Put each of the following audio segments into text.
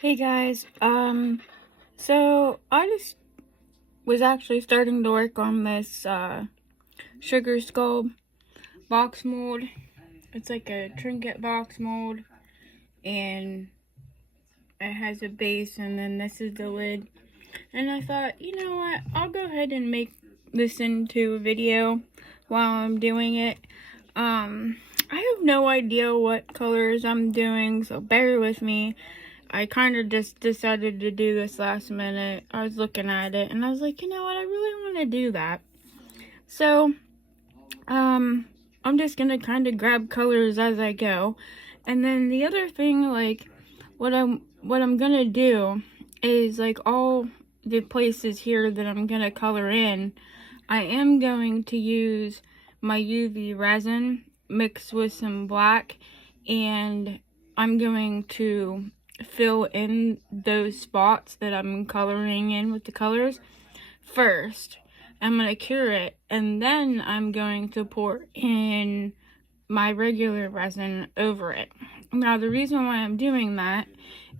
Hey guys, so I just was actually starting to work on this, sugar skull box mold. It's like a trinket box mold, and it has a base, and then this is the lid. And I thought, you know what, I'll go ahead and make this into a video while I'm doing it. I have no idea what colors I'm doing, so bear with me. I kind of just decided to do this last minute. I was looking at it and I was like, you know what, I really want to do that. So, I'm just gonna kind of grab colors as I go. And then the other thing, like, what I'm gonna do is, like, all the places here that I'm gonna color in, I am going to use my UV resin mixed with some black, and I'm going to fill in those spots that I'm coloring in with the colors first. I'm going to cure it, and then I'm going to pour in my regular resin over it. Now, the reason why I'm doing that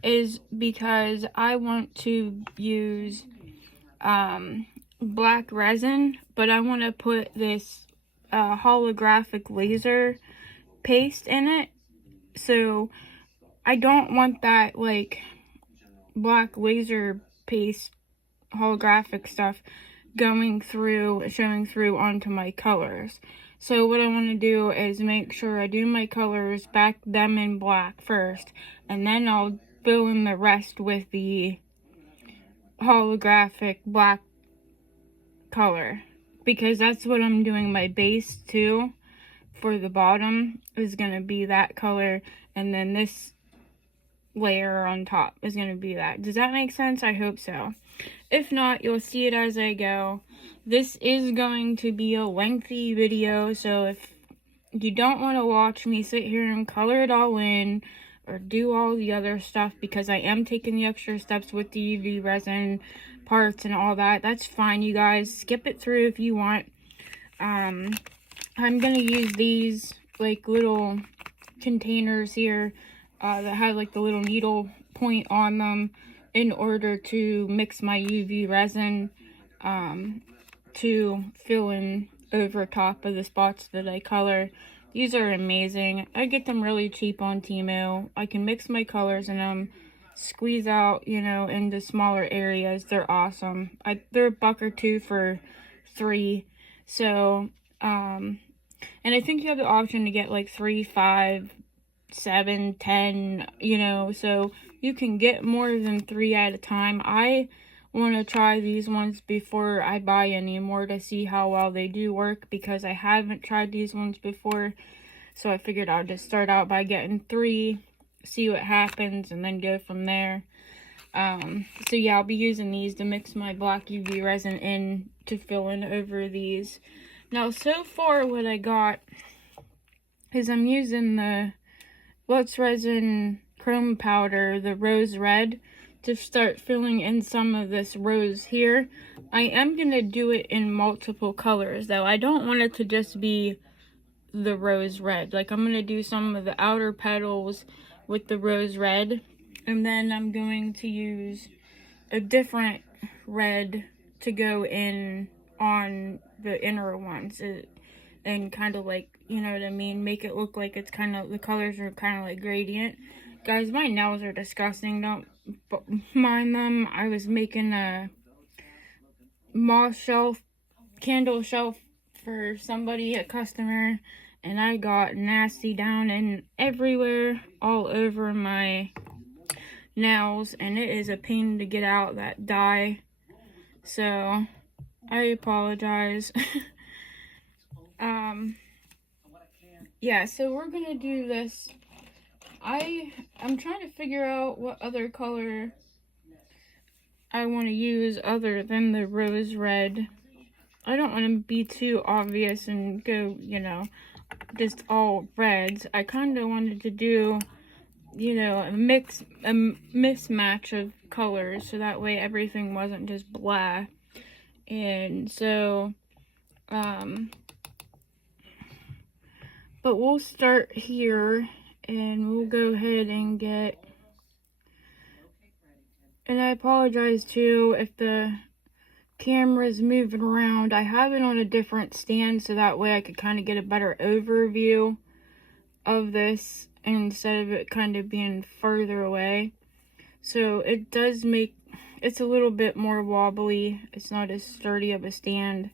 is because I want to use black resin, but I want to put this holographic laser paste in it. So I don't want that, like, black laser paste holographic stuff showing through onto my colors. So what I want to do is make sure I do my colors, back them in black first, and then I'll fill in the rest with the holographic black color, because that's what I'm doing my base too. For the bottom is going to be that color, and then this layer on top is going to be that. Does that make sense? I hope so. If not, you'll see it as I go. This is going to be a lengthy video, so if you don't want to watch me sit here and color it all in or do all the other stuff, because I am taking the extra steps with the UV resin parts and all that, that's fine, you guys. Skip it through if you want. I'm going to use these, like, little containers here that have, like, the little needle point on them in order to mix my UV resin to fill in over top of the spots that I color. These are amazing. I get them really cheap on Temu. I can mix my colors in them, squeeze out, into smaller areas. They're awesome. They're $1 or $2 for 3. So, and I think you have the option to get like 3, 5, 7, 10, so you can get more than 3 at a time. I want to try these ones before I buy any more to see how well they do work, because I haven't tried these ones before. So I figured I'll just start out by getting 3, see what happens, and then go from there. So yeah, I'll be using these to mix my black UV resin in to fill in over these. Now, so far what I got is I'm using the Luxe Resin Chrome Powder, the Rose Red, to start filling in some of this rose here. I am going to do it in multiple colors, though. I don't want it to just be the rose red. Like, I'm going to do some of the outer petals with the rose red, and then I'm going to use a different red to go in on the inner ones, and kind of, like, you know what I mean, make it look like it's kind of, the colors are kind of like gradient. Guys, my nails are disgusting, don't mind them. I was making a moss shelf, candle shelf for somebody, a customer, and I got nasty down and everywhere, all over my nails, and it is a pain to get out that dye, so I apologize. Yeah, so we're gonna do this. I'm trying to figure out what other color I want to use other than the rose red. I don't want to be too obvious and go, just all reds. I kind of wanted to do, a mismatch of colors, so that way everything wasn't just blah. And so, but we'll start here, and we'll go ahead and get And I apologize too if the camera's moving around. I have it on a different stand so that way I could kind of get a better overview of this instead of it kind of being further away. So it does make, it's a little bit more wobbly. It's not as sturdy of a stand.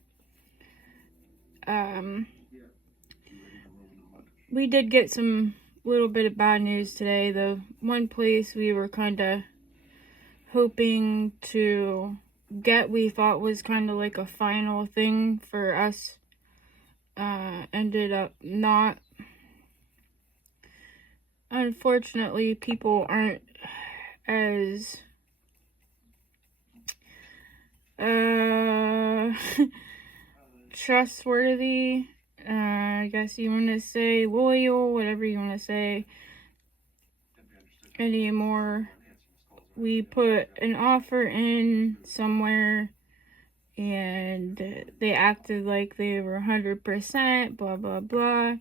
We did get some little bit of bad news today. The one place we were kind of hoping to get, we thought was kind of like a final thing for us, ended up not. Unfortunately, people aren't as trustworthy, I guess you want to say, loyal, whatever you want to say, anymore. We put an offer in somewhere and they acted like they were 100%, blah, blah, blah.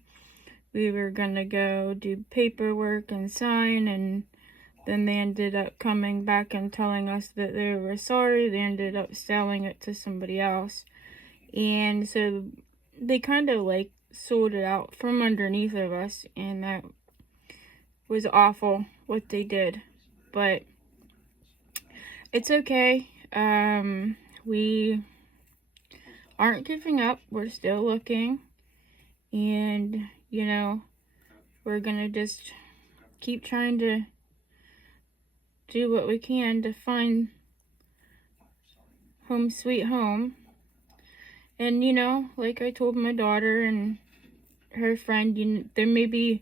We were gonna go do paperwork and sign, and then they ended up coming back and telling us that they were sorry. They ended up selling it to somebody else. And so they kind of like sold it out from underneath of us, and that was awful what they did. But it's okay. We aren't giving up. We're still looking. And, you know, we're gonna just keep trying to do what we can to find home sweet home. And, you know, like I told my daughter and her friend, you know,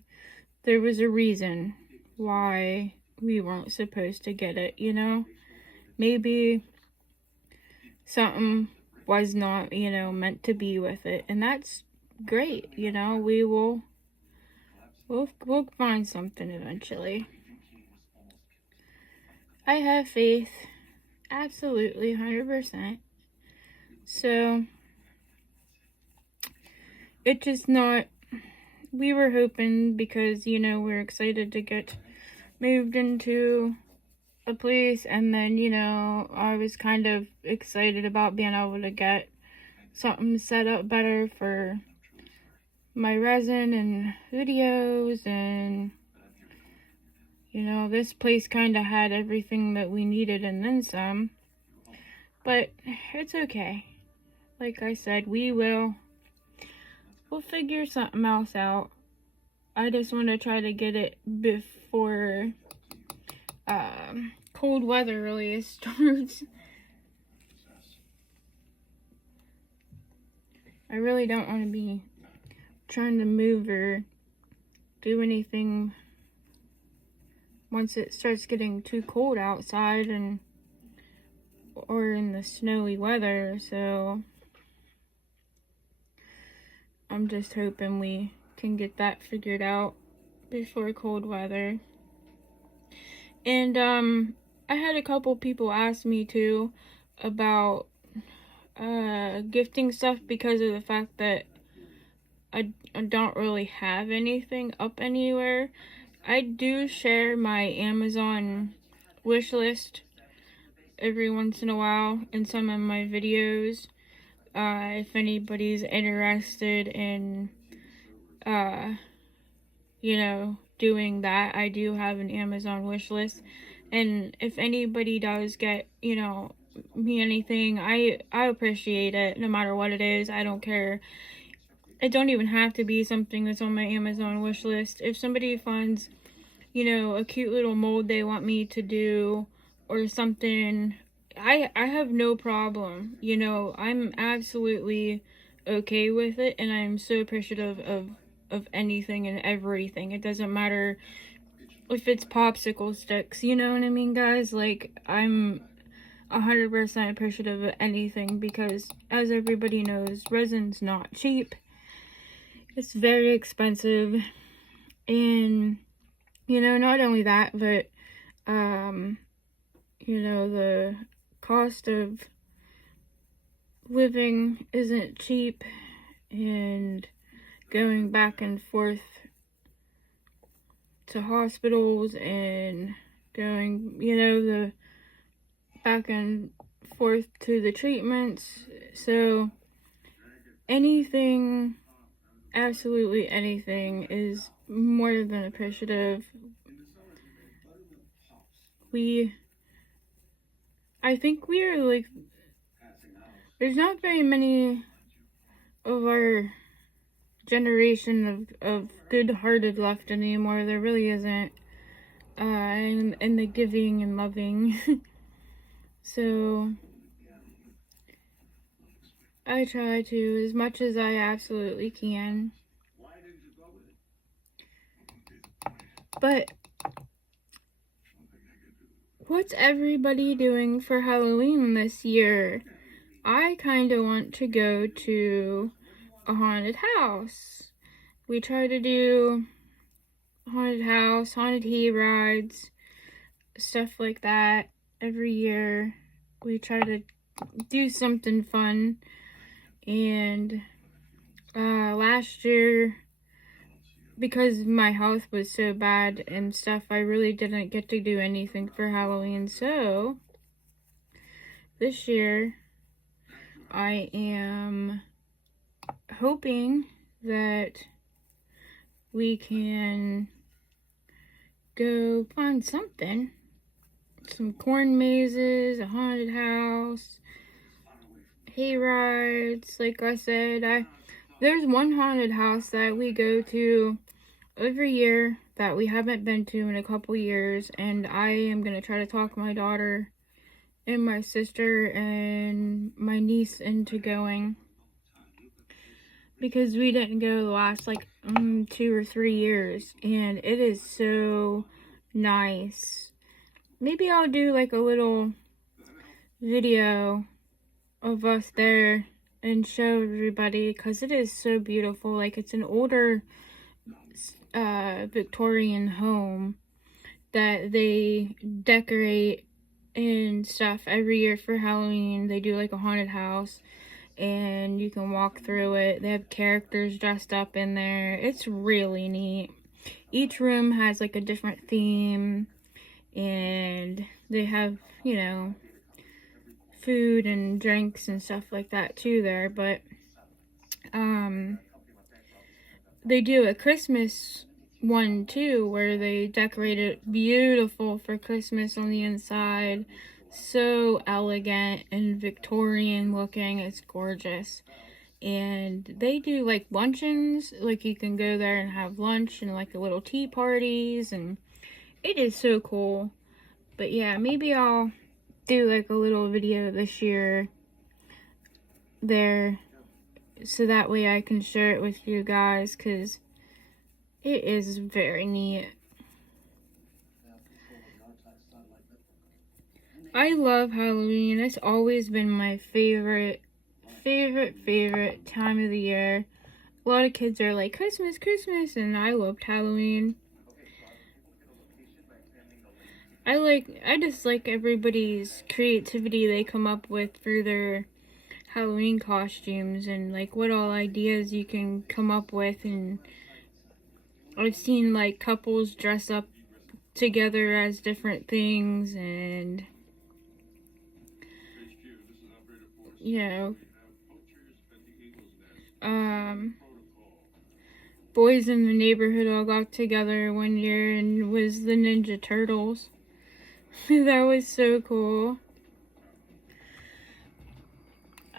there was a reason why we weren't supposed to get it, you know? Maybe something was not, you know, meant to be with it. And that's great, you know? We'll find something eventually. I have faith. Absolutely, 100%. So, it's just not, we were hoping because, you know, we're excited to get moved into a place, and then, you know, I was kind of excited about being able to get something set up better for my resin and videos, and, you know, this place kind of had everything that we needed and then some. But it's okay. Like I said, we'll figure something else out. I just want to try to get it before cold weather really starts. I really don't want to be trying to move or do anything once it starts getting too cold outside and or in the snowy weather. So I'm just hoping we can get that figured out before cold weather. And I had a couple people ask me too about gifting stuff because of the fact that I don't really have anything up anywhere. I do share my Amazon wish list every once in a while in some of my videos. If anybody's interested in, you know, doing that, I do have an Amazon wish list. And if anybody does get, you know, me anything, I appreciate it no matter what it is. I don't care. It don't even have to be something that's on my Amazon wish list. If somebody finds, you know, a cute little mold they want me to do or something, I have no problem. You know, I'm absolutely okay with it, and I'm so appreciative of anything and everything. It doesn't matter if it's popsicle sticks, you know what I mean, guys? Like, I'm 100% appreciative of anything because, as everybody knows, resin's not cheap. It's very expensive. And, you know, not only that, but, you know, the cost of living isn't cheap, and going back and forth to hospitals and going, you know, back and forth to the treatments. So anything, absolutely anything, is more than appreciative. I think we are like, there's not very many of our generation of good-hearted left anymore. There really isn't. And the giving and loving. So I try to as much as I absolutely can. But what's everybody doing for Halloween this year? I kind of want to go to a haunted house. We try to do haunted house, haunted hay rides, stuff like that every year. We try to do something fun. And last year, because my health was so bad and stuff, I really didn't get to do anything for Halloween. So this year, I am hoping that we can go find something. Some corn mazes, a haunted house, hay rides. Like I said, there's one haunted house that we go to every year that we haven't been to in a couple years, and I am going to try to talk my daughter and my sister and my niece into going, because we didn't go the last like 2 or 3 years, and it is so nice. Maybe I'll do like a little video of us there and show everybody, because it is so beautiful. Like, it's an older Victorian home that they decorate and stuff every year for Halloween. They do like a haunted house, and you can walk through it. They have characters dressed up in there. It's really neat. Each room has like a different theme, and they have, you know, food and drinks and stuff like that too there. But they do a Christmas one too, where they decorate it beautiful for Christmas on the inside. So elegant and Victorian looking. It's gorgeous. And they do like luncheons, like you can go there and have lunch and like a little tea parties, and it is so cool. But yeah, maybe I'll do like a little video this year there, so that way I can share it with you guys, because it is very neat. I love Halloween. It's always been my favorite time of the year. A lot of kids are like, Christmas, and I loved Halloween. I just like everybody's creativity they come up with for their Halloween costumes, and like what all ideas you can come up with. And I've seen like couples dress up together as different things, and you know, boys in the neighborhood all got together one year and was the Ninja Turtles. That was so cool.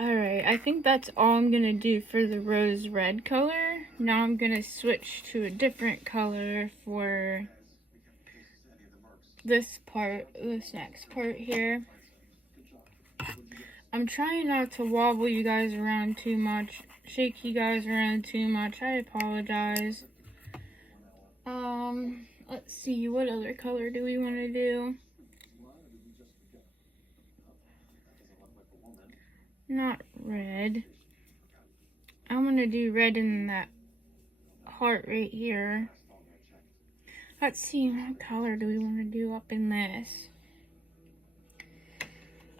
Alright, I think that's all I'm gonna do for the rose red color. Now I'm gonna switch to a different color for this next part here. I'm trying not to wobble you guys around too much, shake you guys around too much. I apologize. Let's see, what other color do we want to do? Not red. I'm gonna do red in that heart right here. Let's see, what color do we want to do up in this?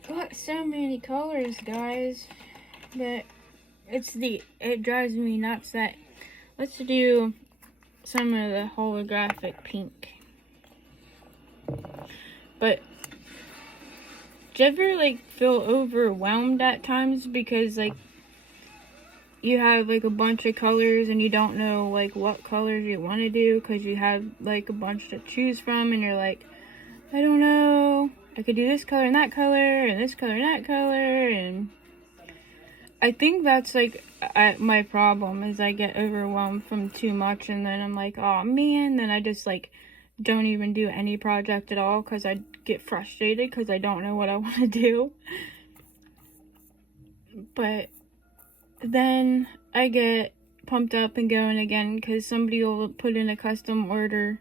Got so many colors, guys, but it drives me nuts that, let's do some of the holographic pink. But do you ever like feel overwhelmed at times because like you have like a bunch of colors and you don't know like what colors you want to do because you have like a bunch to choose from and you're like, I don't know, I could do this color and that color and this color and that color. And I think that's like my problem is I get overwhelmed from too much and then I'm like, oh man, then I just like don't even do any project at all because I get frustrated because I don't know what I want to do. But then I get pumped up and going again because somebody will put in a custom order.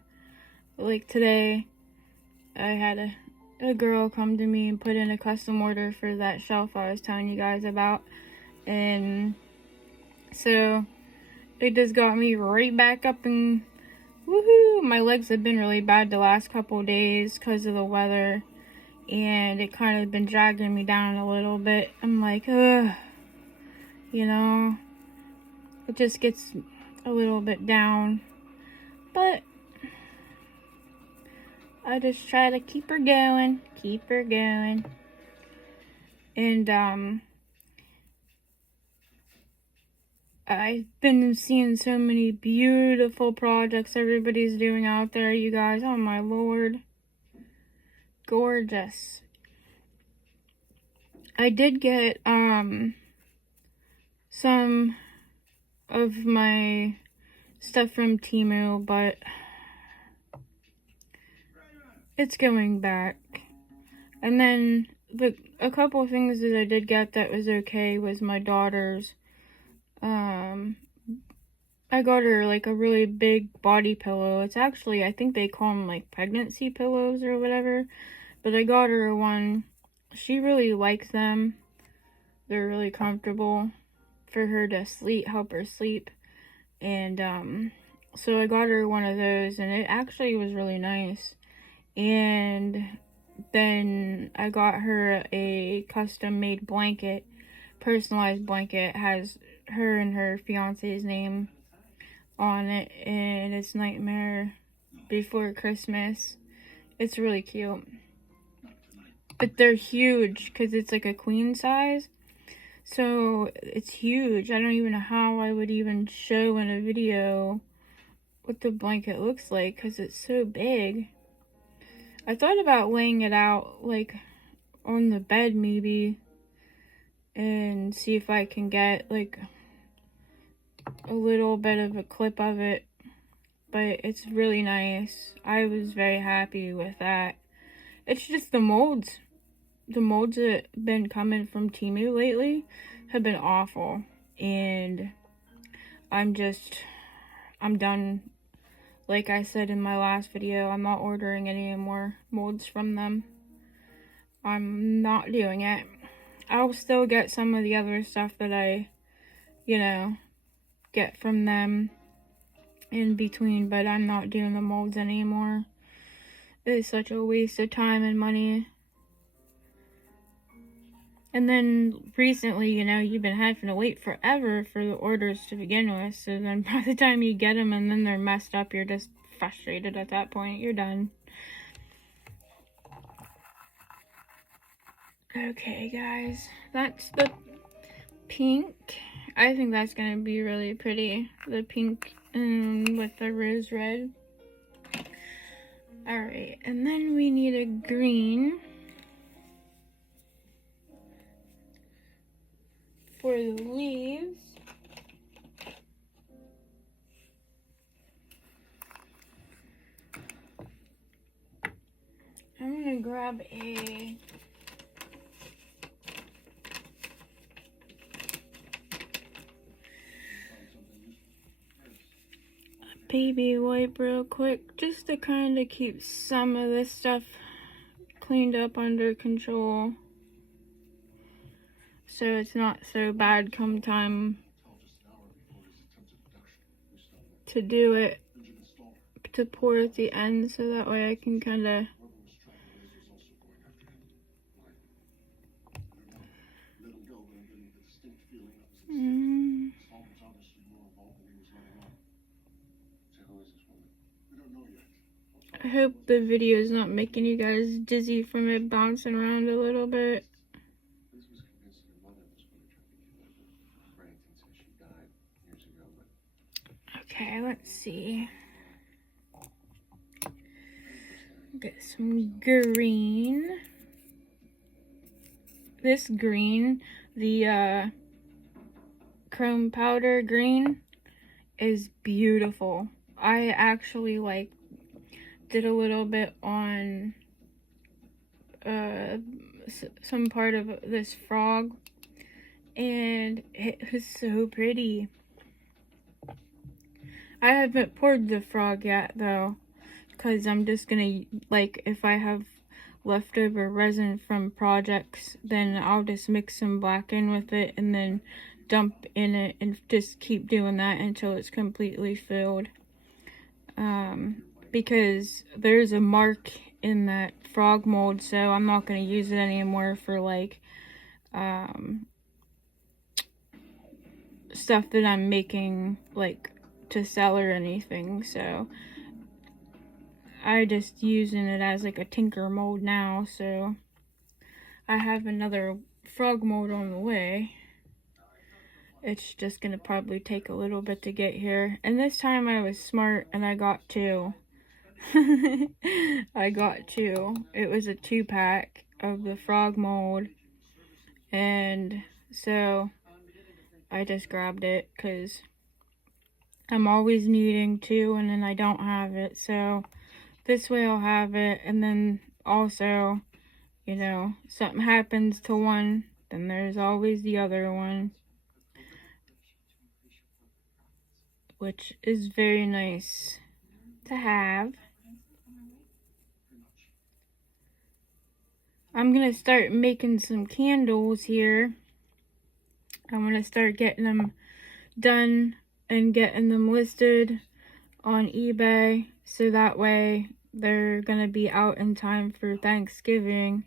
Like today, I had a girl come to me and put in a custom order for that shelf I was telling you guys about. And so it just got me right back up and woohoo! My legs have been really bad the last couple of days because of the weather. And it kind of been dragging me down a little bit. I'm like, ugh. You know, it just gets a little bit down. But I just try to keep her going. And, I've been seeing so many beautiful projects everybody's doing out there, you guys. Oh my lord. Gorgeous. I did get, some of my stuff from Temu, but it's going back. And then a couple of things that I did get that was okay was my daughter's. I got her like a really big body pillow. It's actually, I think they call them like pregnancy pillows or whatever. But I got her one. She really likes them. They're really comfortable for her to sleep, help her sleep. And so I got her one of those and it actually was really nice. And then I got her a custom made blanket, personalized blanket. It has her and her fiance's name on it, and it's Nightmare Before Christmas. It's really cute. But they're huge because it's like a queen size. So it's huge. I don't even know how I would even show in a video what the blanket looks like because it's so big. I thought about laying it out like on the bed maybe and see if I can get like a little bit of a clip of it, but it's really nice. I was very happy with that. It's just the molds that have been coming from Temu lately have been awful, and I'm done. Like I said in my last video, I'm not ordering any more molds from them. I'm not doing it. I'll still get some of the other stuff that I, get from them in between, but I'm not doing the molds anymore. It's such a waste of time and money. And then recently, you've been having to wait forever for the orders to begin with. So then by the time you get them and then they're messed up, you're just frustrated at that point. You're done. Okay, guys. That's the pink. I think that's going to be really pretty. The pink with the rose red. Alright, and then we need a green for the leaves. I'm going to grab a baby wipe real quick just to kind of keep some of this stuff cleaned up under control so it's not so bad come time to do it, to pour at the end, so that way I can kind of I hope the video is not making you guys dizzy from it bouncing around a little bit. Okay, let's see. Get some green. This green, the chrome powder green, is beautiful. I actually like did a little bit on some part of this frog, and it was so pretty. I haven't poured the frog yet though, because I'm just gonna, like, if I have leftover resin from projects, then I'll just mix some black in with it and then dump in it and just keep doing that until it's completely filled. Because there's a mark in that frog mold, so I'm not going to use it anymore for like stuff that I'm making like to sell or anything. So I just using it as like a tinker mold now. So I have another frog mold on the way. It's just gonna probably take a little bit to get here. And this time I was smart and I got two. I got two. It was a 2-pack of the frog mold. And so I just grabbed it because I'm always needing two and then I don't have it. So this way I'll have it. And then also, you know, something happens to one, then there's always the other one. Which is very nice to have. I'm gonna start making some candles here. I'm gonna start getting them done and getting them listed on eBay, so that way they're gonna be out in time for Thanksgiving.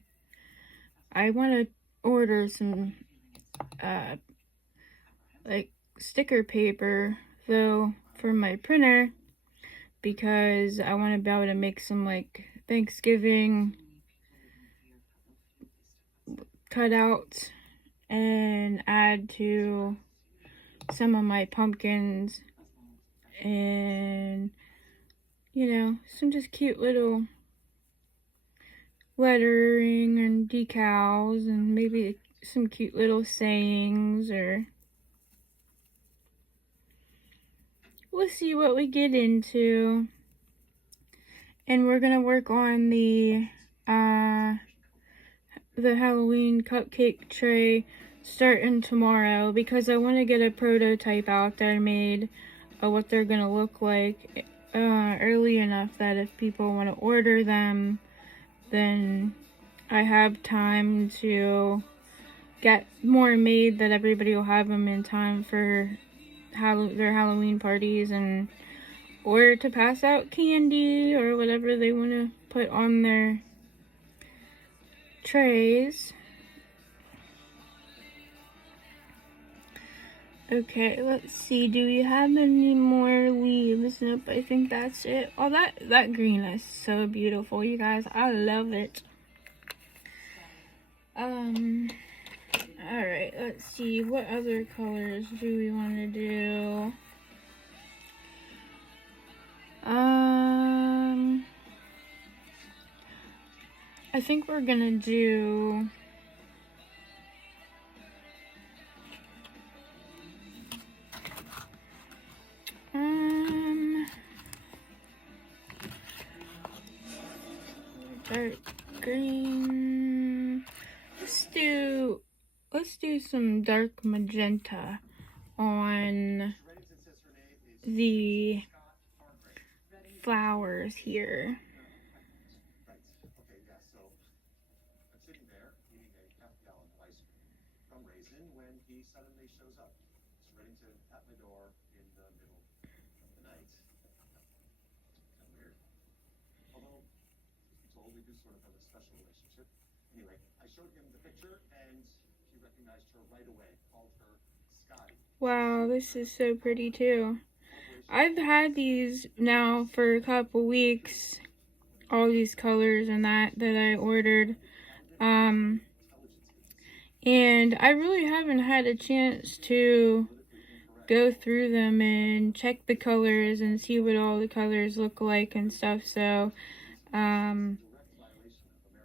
I want to order some like sticker paper though for my printer, because I want to be able to make some like Thanksgiving cutouts and add to some of my pumpkins, and you know, some just cute little lettering and decals, and maybe some cute little sayings, or we'll see what we get into. And we're gonna work on the Halloween cupcake tray starting tomorrow, because I want to get a prototype out there made of what they're gonna look like early enough that if people want to order them, then I have time to get more made, that everybody will have them in time for their Halloween parties, and or to pass out candy or whatever they want to put on their trays. Okay, let's see. Do we have any more leaves? Nope, I think that's it. Oh, that green is so beautiful, you guys. I love it. Alright, let's see. What other colors do we want to do? I think we're gonna do dark green. Let's do some dark magenta on the flowers here. Wow, this is so pretty too. I've had these now for a couple weeks, all these colors and that I ordered. And I really haven't had a chance to go through them and check the colors and see what all the colors look like and stuff. So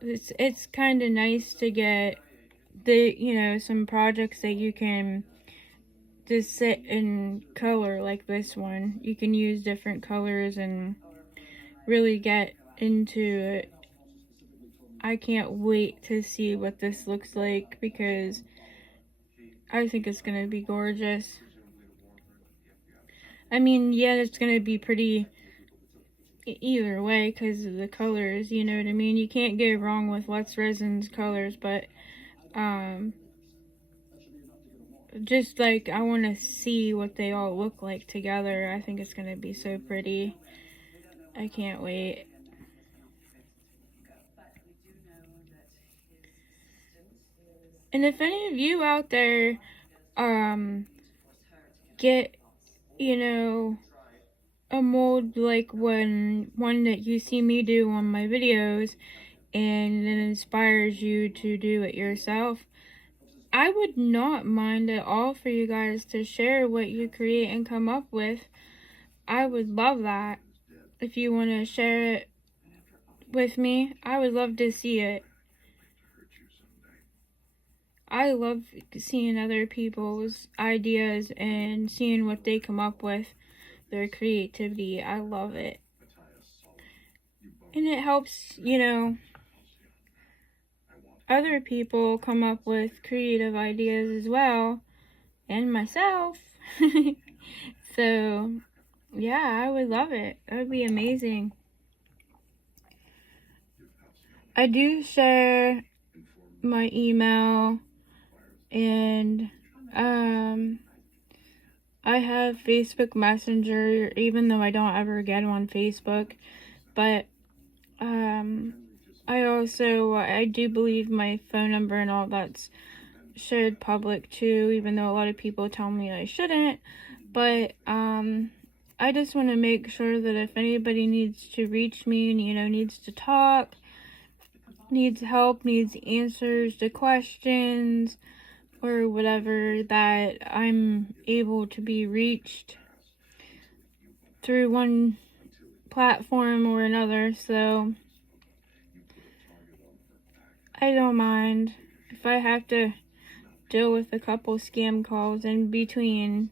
it's kind of nice to get some projects that you can just sit and color like this one. You can use different colors and really get into it. I can't wait to see what this looks like because I think it's gonna be gorgeous. I mean, yeah, it's gonna be pretty either way because of the colors, you know what I mean? You can't go wrong with Let's Resin's colors, but just like I want to see what they all look like together. I think it's gonna be so pretty. I can't wait. And if any of you out there get a mold like one that you see me do on my videos and it inspires you to do it yourself, I would not mind at all for you guys to share what you create and come up with. I would love that. If you want to share it with me, I would love to see it. I love seeing other people's ideas and seeing what they come up with, their creativity. I love it. And it helps, other people come up with creative ideas as well, and myself. So, yeah, I would love it. That would be amazing. I do share my email, and I have Facebook Messenger, even though I don't ever get on Facebook. But I do believe my phone number and all that's shared public too, even though a lot of people tell me I shouldn't. But I just want to make sure that if anybody needs to reach me and needs to talk, needs help, needs answers to questions or whatever, that I'm able to be reached through one platform or another. So I don't mind if I have to deal with a couple scam calls in between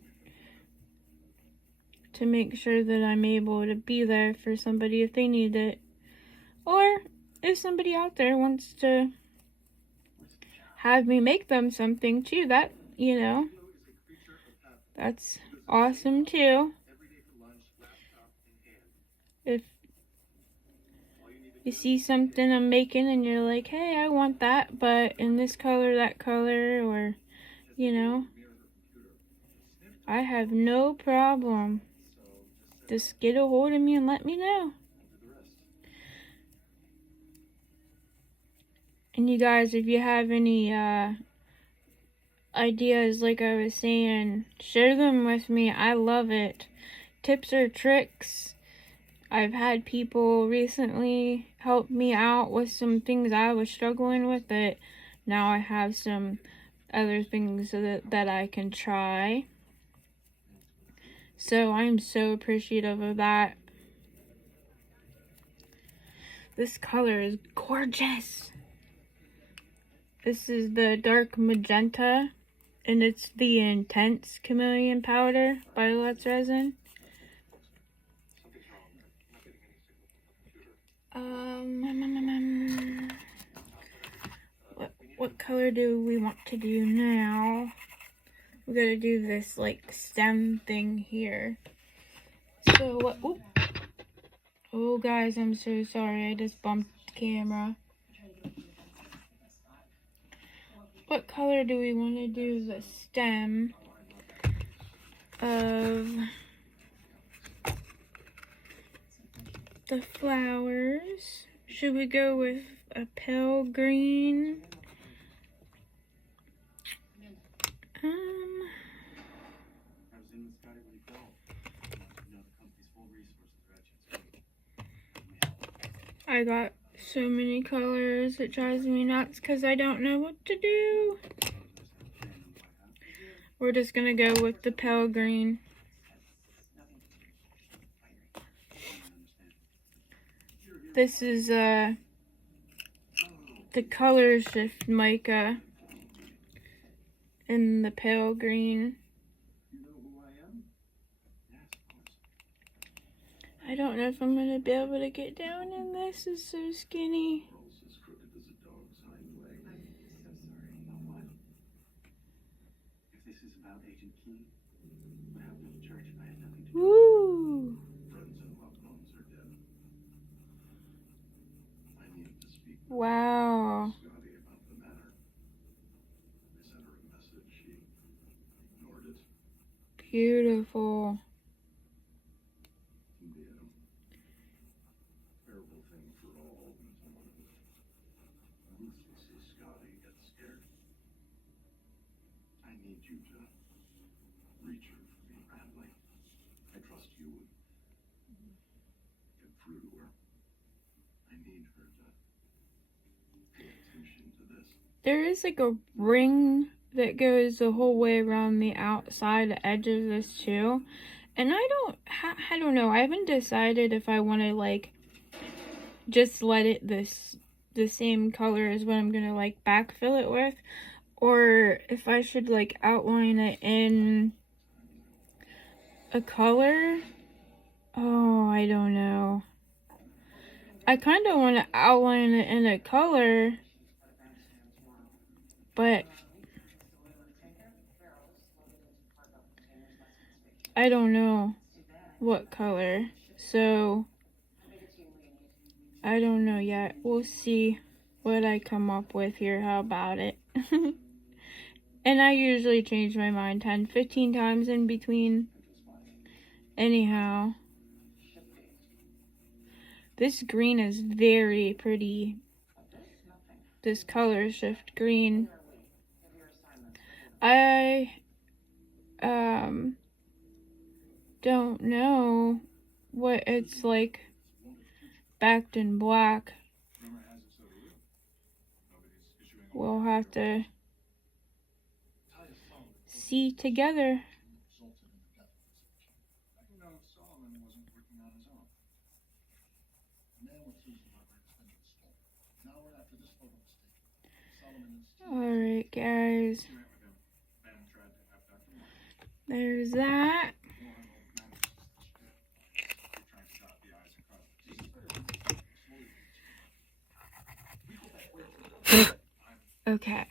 to make sure that I'm able to be there for somebody if they need it. Or if somebody out there wants to have me make them something too, that, that's awesome too. If you see something I'm making and you're like, hey, I want that, but in this color, that color, or, I have no problem. Just get a hold of me and let me know. And you guys, if you have any ideas, like I was saying, share them with me. I love it. Tips or tricks. I've had people recently help me out with some things I was struggling with, that now I have some other things that I can try. So I'm so appreciative of that. This color is gorgeous. This is the dark magenta, and it's the intense chameleon powder by Let's Resin. What color do we want to do now? We're gonna do this like stem thing here. So what? Oh guys, I'm so sorry. I just bumped the camera. What color do we want to do the stem of the flowers? Should we go with a pale green? I got so many colors, it drives me nuts because I don't know what to do. We're just gonna go with the pale green. This is the color shift mica in the pale green. I don't know if I'm gonna be able to get down in this. It's so skinny. Woo! Wow. Beautiful. There is like a ring that goes the whole way around the outside edge of this too, and I don't know. I haven't decided if I want to like just let it the same color as what I'm gonna like backfill it with, or if I should like outline it in a color. Oh, I don't know. I kind of want to outline it in a color, but I don't know what color, so I don't know yet. We'll see what I come up with here. How about it? And I usually change my mind 10-15 times in between. Anyhow, this green is very pretty. This color shift green. I don't know what it's like backed in black. We'll have to see together. Alright guys, there's that. Okay.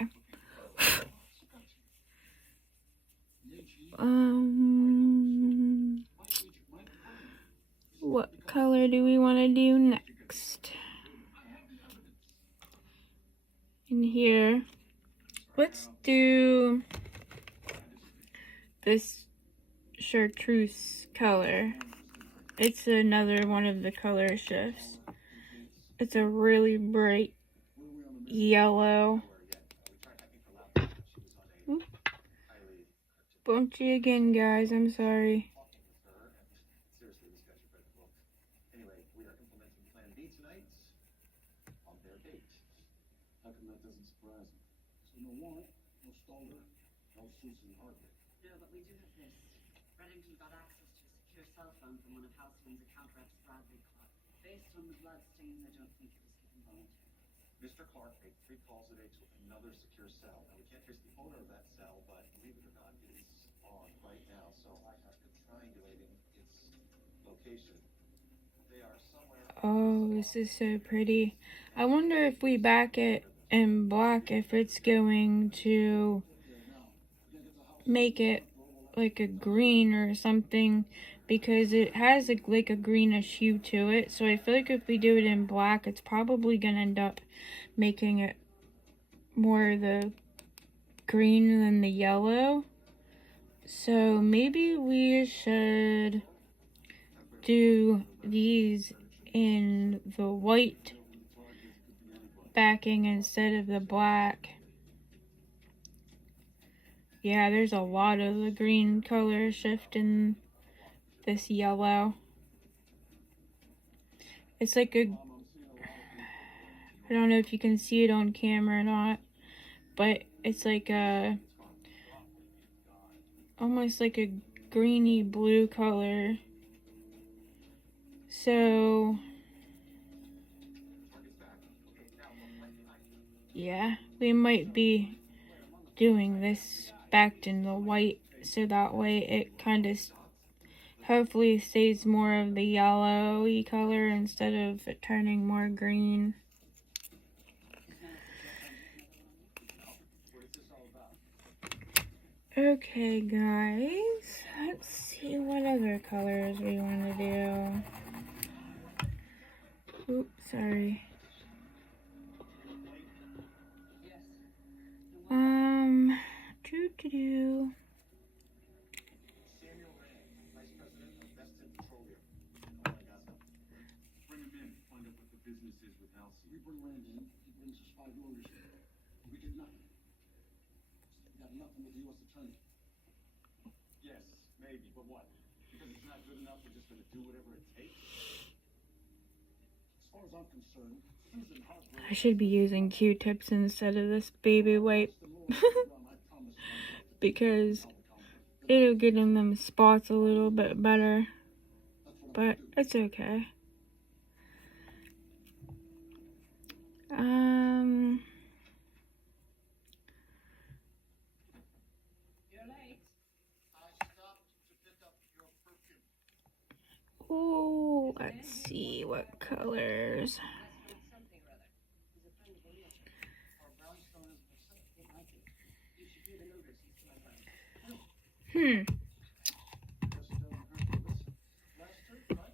What color do we want to do next? In here, let's do this chartreuse color. It's another one of the color shifts. It's a really bright yellow. Oop. Bumped you again, guys. I'm sorry. No, but we do have this. Reddington got access to a secure cell phone from one of Halcyon's account reps, Bradley Clark. Based on the blood stains, I don't think it was given voluntarily. Mr. Clark made 3 calls a day to another secure cell. Now, we can't trace the owner of that cell, but believe it or not, it is on right now. So I have been triangulating its location. They are somewhere. Oh, this is so pretty. I wonder if we back it in black, if it's going to make it like a green or something, because it has like a greenish hue to it. So I feel like if we do it in black, it's probably gonna end up making it more the green than the yellow. So maybe we should do these in the white backing instead of the black. Yeah, there's a lot of the green color shift in this yellow. It's like a I don't know if you can see it on camera or not, but it's like a almost like a greeny blue color. So yeah, we might be doing this backed in the white so that way it kind of hopefully stays more of the yellowy color instead of it turning more green. Okay guys, let's see what other colors we want to do. Oops, sorry. Do. Bring him in, find out what the business is with Halsey. We bring Rand in, he brings us 5 lawyers. We get nothing. We got nothing with the U.S. attorney. Yes, maybe, but what? Because it's not good enough, we're just gonna do whatever it takes? As far as I'm concerned, Susan Hargrave... I should be using Q-tips instead of this baby wipe. Because it'll get in them spots a little bit better. But it's okay. Oh, let's see what colors.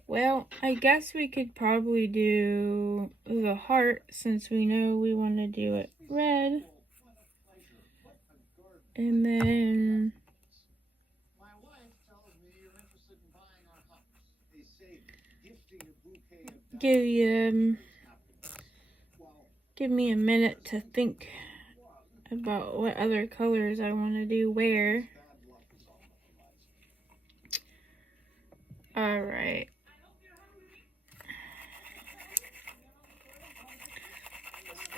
Well, I guess we could probably do the heart since we know we want to do it red. And then give me a minute to think about what other colors I want to do where. Alright.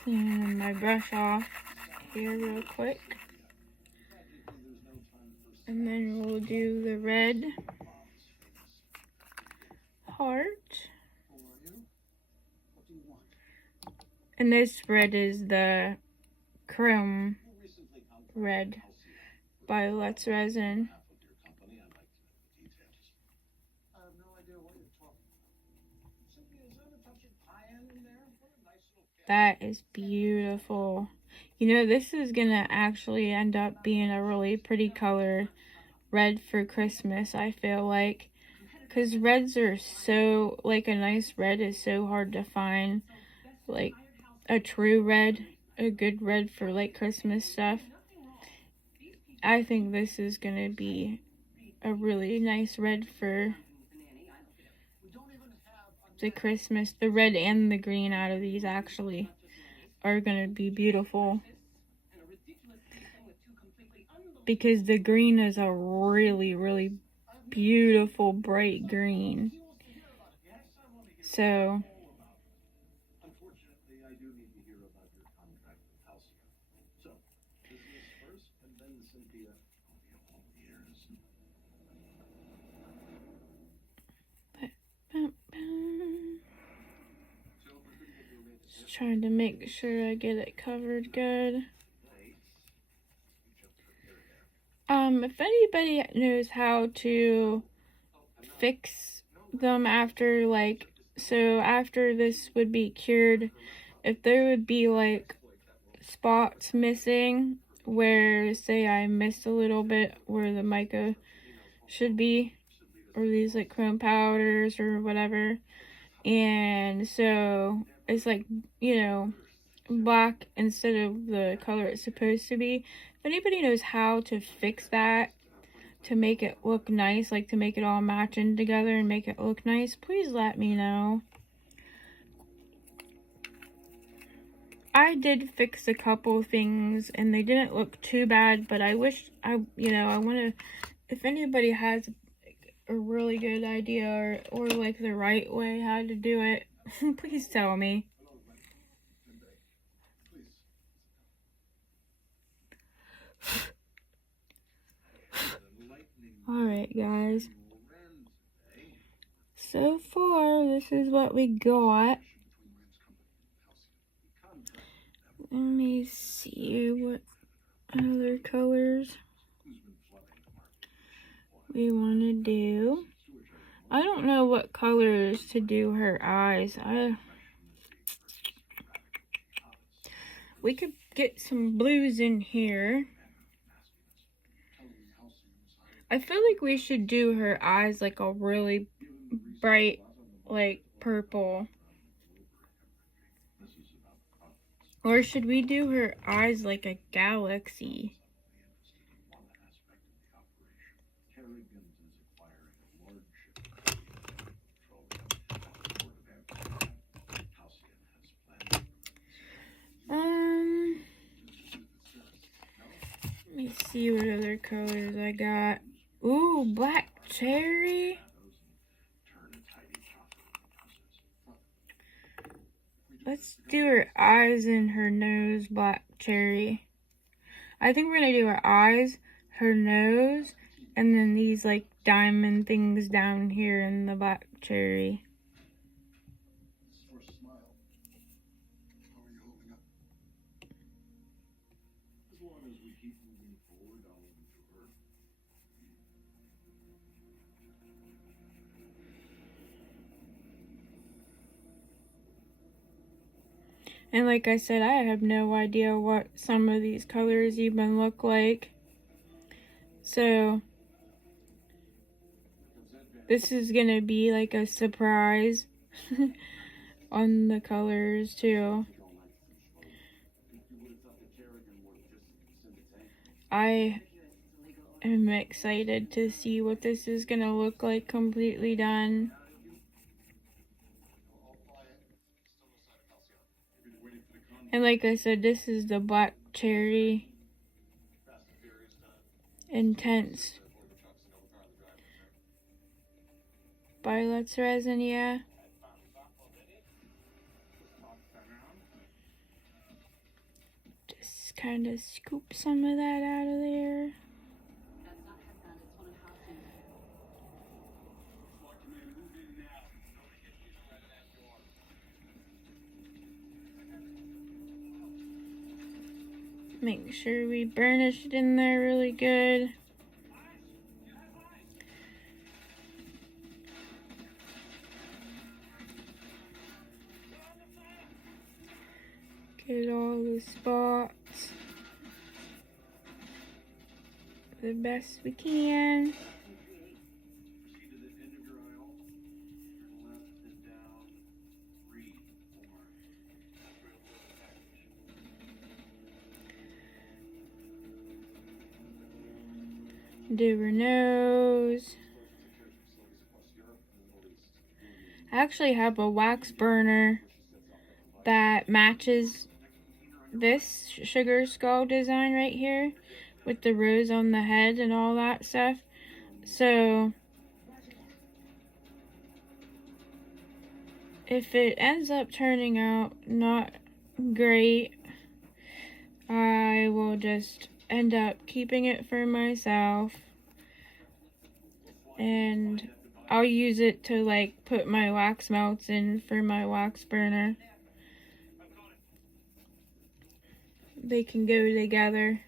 Clean my brush off here real quick. And then we'll do the red heart. And this red is the chrome red by Let's Resin. That is beautiful. You know, this is gonna actually end up being a really pretty color, red for Christmas, I feel like. Because reds are so, like a nice red is so hard to find. Like a true red, a good red for like Christmas stuff. I think this is gonna be a really nice red for the Christmas. The red and the green out of these actually are gonna be beautiful. Because the green is a really, really beautiful bright green. So unfortunately, I do need to hear about your contract with Halcyon. So, business first, and then Cynthia. All ears. Just trying to make sure I get it covered good. If anybody knows how to fix them after, like, so after this would be cured, if there would be like spots missing where, say, I missed a little bit where the mica should be, or these like chrome powders or whatever, and so it's like, you know, black instead of the color it's supposed to be. If anybody knows how to fix that to make it look nice, like to make it all match in together and make it look nice, please let me know. I did fix a couple things and they didn't look too bad, but I wish I want to, if anybody has a really good idea or like the right way how to do it, please tell me. guys. So far, this is what we got. Let me see what other colors we want to do. I don't know what colors to do her eyes. We could get some blues in here. I feel like we should do her eyes like a really bright, like purple. Or should we do her eyes like a galaxy? Let me see what other colors I got. Ooh, black cherry. Let's do her eyes and her nose black cherry. I think we're gonna do her eyes, her nose, and then these like diamond things down here in the black cherry. And like I said, I have no idea what some of these colors even look like. So this is gonna be like a surprise on the colors too. I am excited to see what this is gonna look like completely done. And like I said, this is the black cherry intense Violet's resin, yeah. Just kind of scoop some of that out of there. Make sure we burnish it in there really good. Get all the spots the best we can. Do her nose. I actually have a wax burner that matches this sugar skull design right here with the rose on the head and all that stuff. So if it ends up turning out not great, I will just end up keeping it for myself, and I'll use it to like put my wax melts in for my wax burner. They can go together.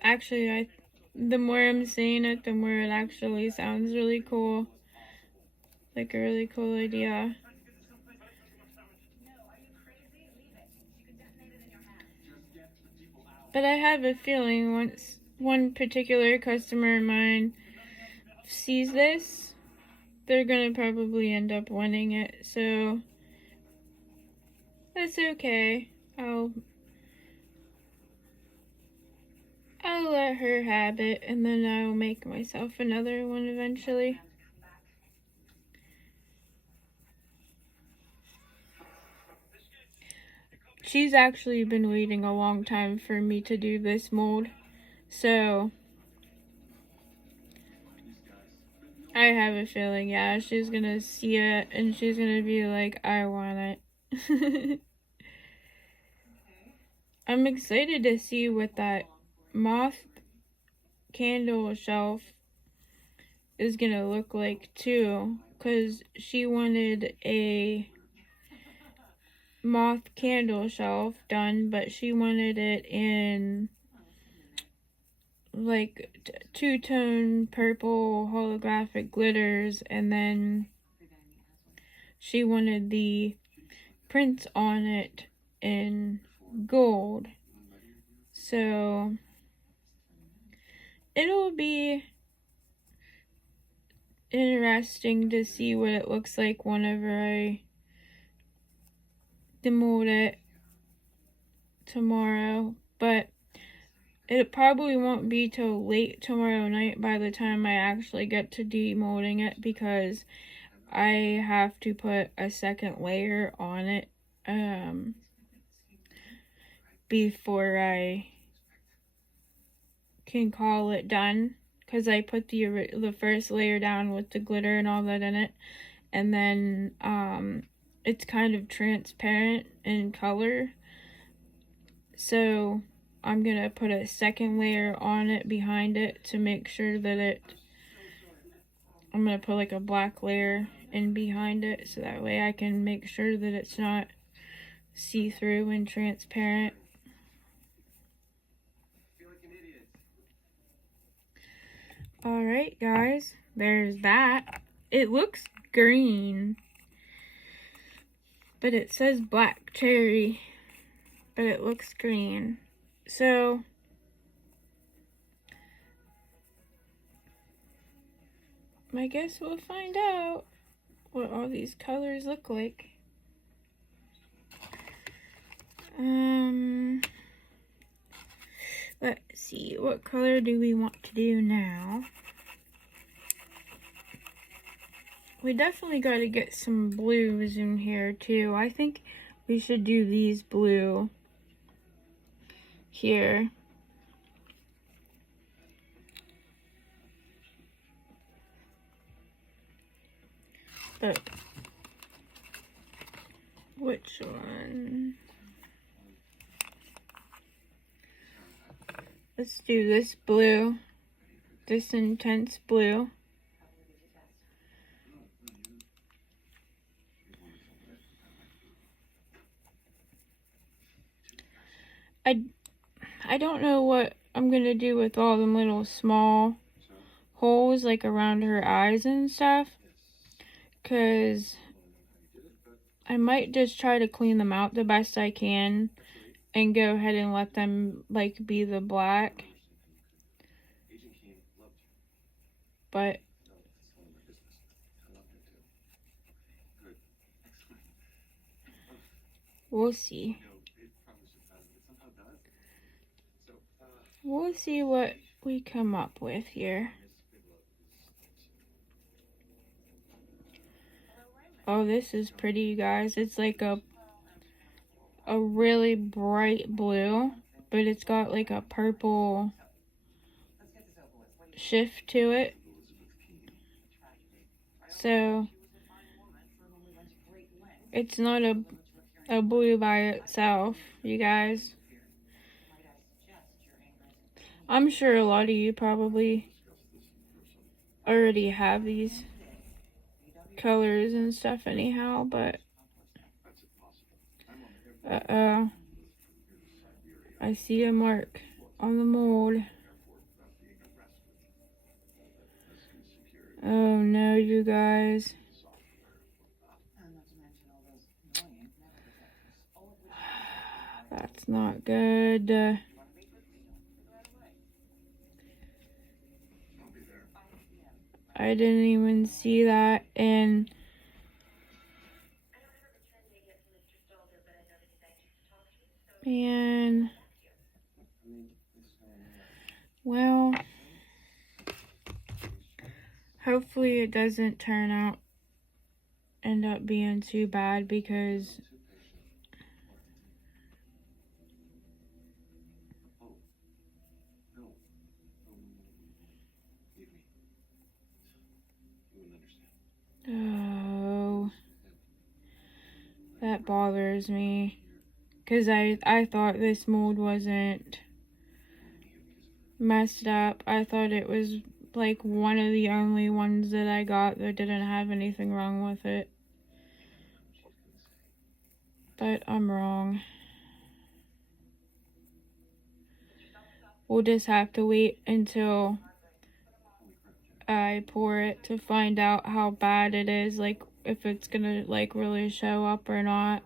Actually, the more I'm saying it, the more it actually sounds really cool. Like a really cool idea. But I have a feeling once one particular customer of mine sees this, they're gonna probably end up winning it. So that's okay. I'll let her have it, and then I'll make myself another one eventually. She's actually been waiting a long time for me to do this mold, so I have a feeling, yeah, she's gonna see it and she's gonna be like, I want it. I'm excited to see what that moth candle shelf is gonna look like too, because she wanted a moth candle shelf done, but she wanted it in like two-tone purple holographic glitters, and then she wanted the prints on it in gold. So it'll be interesting to see what it looks like whenever I demold it tomorrow, but it probably won't be till late tomorrow night by the time I actually get to demolding it, because I have to put a second layer on it before I can call it done, because I put the first layer down with the glitter and all that in it, and then it's kind of transparent in color, so I'm gonna put a second layer on it behind it to make sure that I'm gonna put like a black layer in behind it, so that way I can make sure that it's not see-through and transparent. Alright guys, there's that. It looks green, but it says black cherry, but it looks green. So I guess we'll find out what all these colors look like. Let's see, what color do we want to do now? We definitely got to get some blues in here too. I think we should do these blue here. But which one? Let's do this blue, this intense blue. I don't know what I'm gonna do with all them little small holes like around her eyes and stuff, because I might just try to clean them out the best I can and go ahead and let them like be the black. But we'll see. We'll see what we come up with here. Oh, this is pretty, you guys. It's like a really bright blue, but it's got like a purple shift to it. So it's not a blue by itself, you guys. I'm sure a lot of you probably already have these colors and stuff anyhow, but I see a mark on the mold. Oh no, you guys. That's not good. I didn't even see that, and man, well, hopefully it doesn't end up being too bad, because oh, that bothers me. because I thought this mold wasn't messed up. I thought it was like one of the only ones that I got that didn't have anything wrong with it. But I'm wrong. We'll just have to wait until I pour it to find out how bad it is, like if it's gonna like really show up or not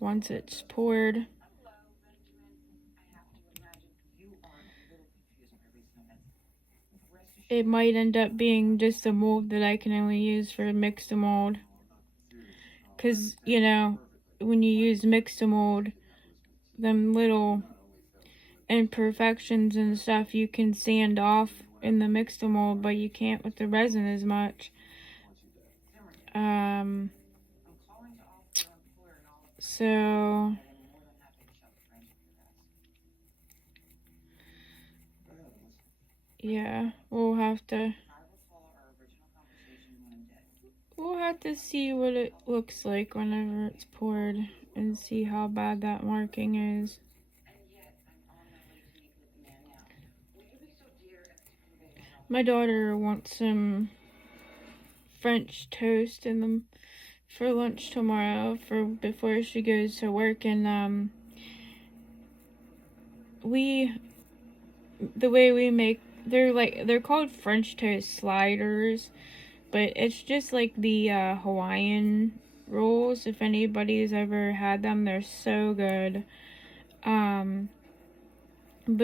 once it's poured. It might end up being just a mold that I can only use for mixed mold, because you know, when you use mixed mold, them little imperfections and stuff you can sand off in the mixed mold, but you can't with the resin as much. So yeah, we'll have to see what it looks like whenever it's poured and see how bad that marking is. My daughter wants some French toast for lunch tomorrow before she goes to work, and the way we make, they're called French toast sliders, but it's just like the Hawaiian rolls. If anybody's ever had them, they're so good. But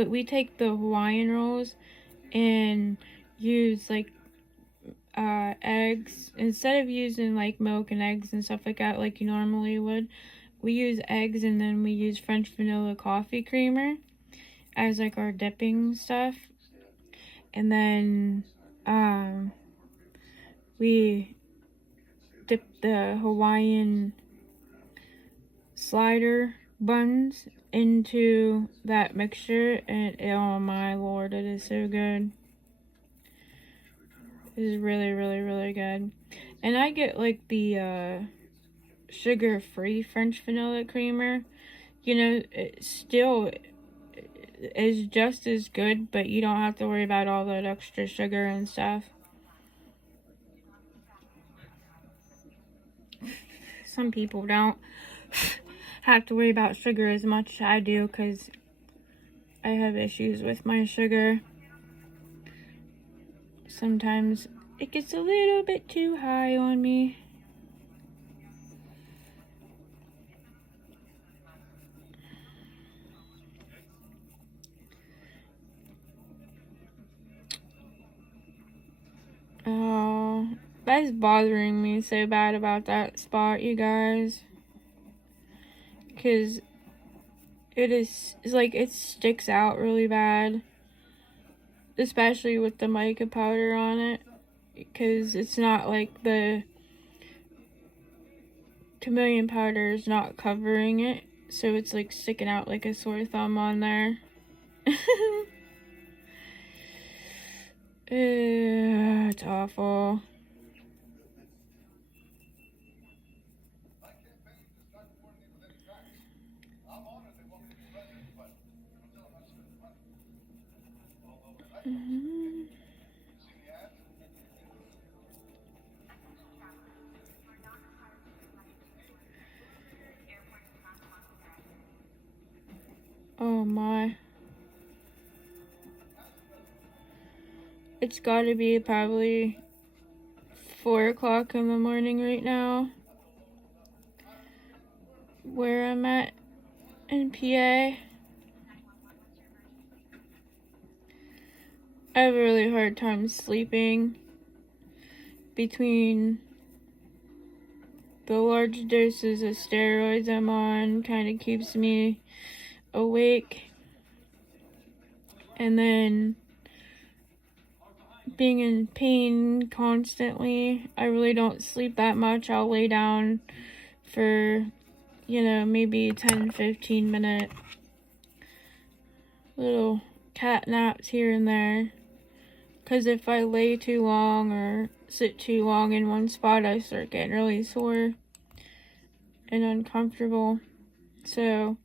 we take the Hawaiian rolls and use like eggs instead of using like milk and eggs and stuff like that like you normally would. We use eggs, and then we use French vanilla coffee creamer as like our dipping stuff, and then we dip the Hawaiian slider buns into that mixture, and oh my lord, it is so good. It is really, really, really good. And I get like the sugar-free French vanilla creamer. You know, it still is just as good, but you don't have to worry about all that extra sugar and stuff. Some people don't have to worry about sugar as much as I do, because I have issues with my sugar. Sometimes it gets a little bit too high on me. Oh, that's bothering me so bad about that spot, you guys. Because it's like it sticks out really bad. Especially with the mica powder on it. Because it's not like the chameleon powder is not covering it. So it's like sticking out like a sore thumb on there. It's awful. Oh my. It's gotta be probably 4 o'clock in the morning right now, where I'm at in PA. I have a really hard time sleeping between the large doses of steroids I'm on. Kind of keeps me awake, and then being in pain constantly. I really don't sleep that much. I'll lay down for, you know, maybe 10-15 minute little cat naps here and there. Because if I lay too long or sit too long in one spot, I start getting really sore. and uncomfortable. So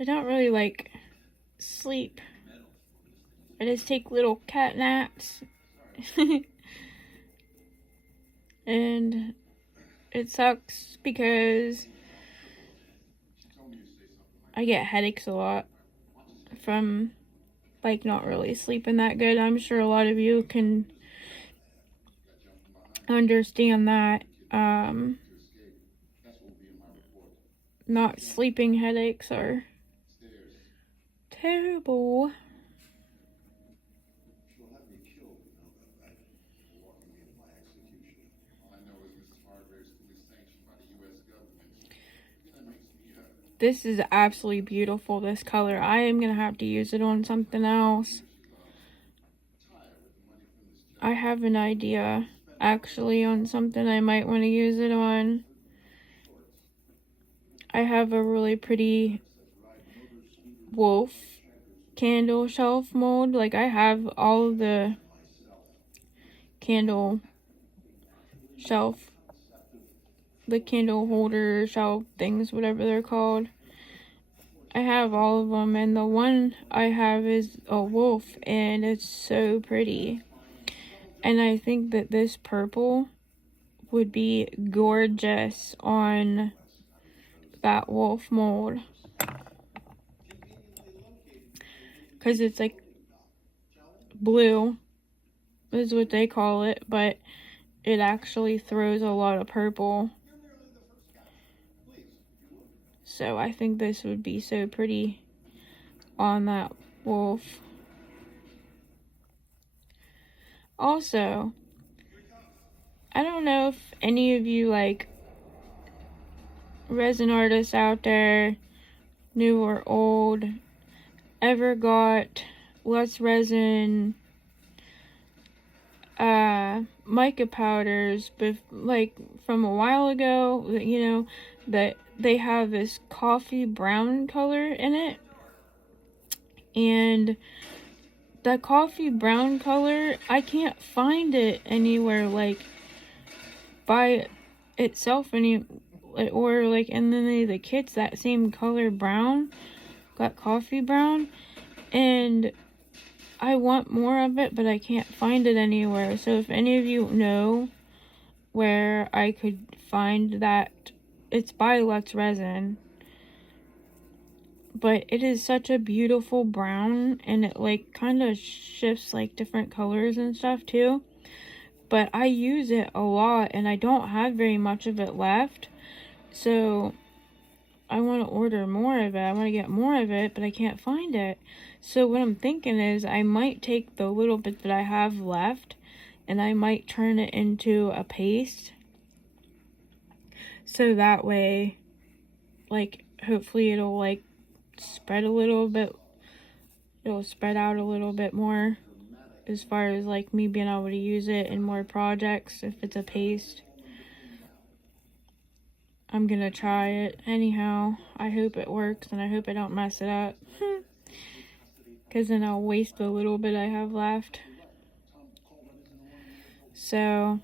I don't really like sleep. I just take little cat naps. And it sucks because I get headaches a lot from like not really sleeping that good. I'm sure a lot of you can understand that. Not sleeping headaches are terrible. She'll have me killed to know that walking me into my execution. All I know is Mrs. Hargrave is fully sanctioned by the U.S. government. That makes me This is absolutely beautiful, this color. I am going to have to use it on something else. I have an idea, actually, on something I might want to use it on. I have a really pretty wolf candle shelf mold. Like, I have all of the candle shelf, the candle holder shelf things, whatever they're called. I have all of them, and the one I have is a wolf, and it's so pretty. And I think that this purple would be gorgeous on that wolf mold, because it's like blue is what they call it, but it actually throws a lot of purple. So I think this would be so pretty on that wolf. Also, I don't know if any of you like resin artists out there, new or old, ever got less resin mica powders, like from a while ago, you know, that they have this coffee brown color in it, and that coffee brown color, I can't find it anywhere like by itself or like in any of the kits. That same color brown, got coffee brown, and I want more of it, but I can't find it anywhere. So if any of you know where I could find that, it's by Let's Resin. But it is such a beautiful brown, and it like kind of shifts like different colors and stuff too. But I use it a lot, and I don't have very much of it left. So I want to order more of it. I want to get more of it, but I can't find it. So what I'm thinking is I might take the little bit that I have left, and I might turn it into a paste. So that way, like, hopefully it'll like spread a little bit. It'll spread out a little bit more as far as like me being able to use it in more projects if it's a paste. I'm gonna try it anyhow. I hope it works, and I hope I don't mess it up. Because then I'll waste the little bit I have left. So,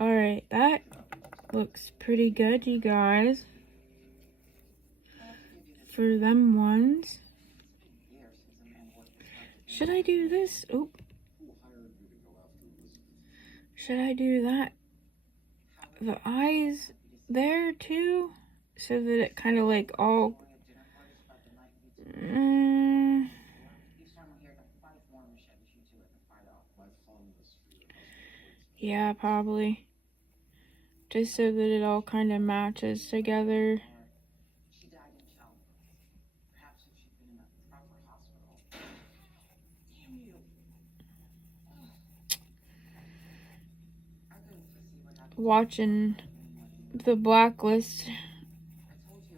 alright, that looks pretty good, you guys. For them ones. Should I do this? Oh. Should I do that? The eyes there too? So that it kind of like all... yeah, probably. Just so that it all kind of matches together. Watching the blacklist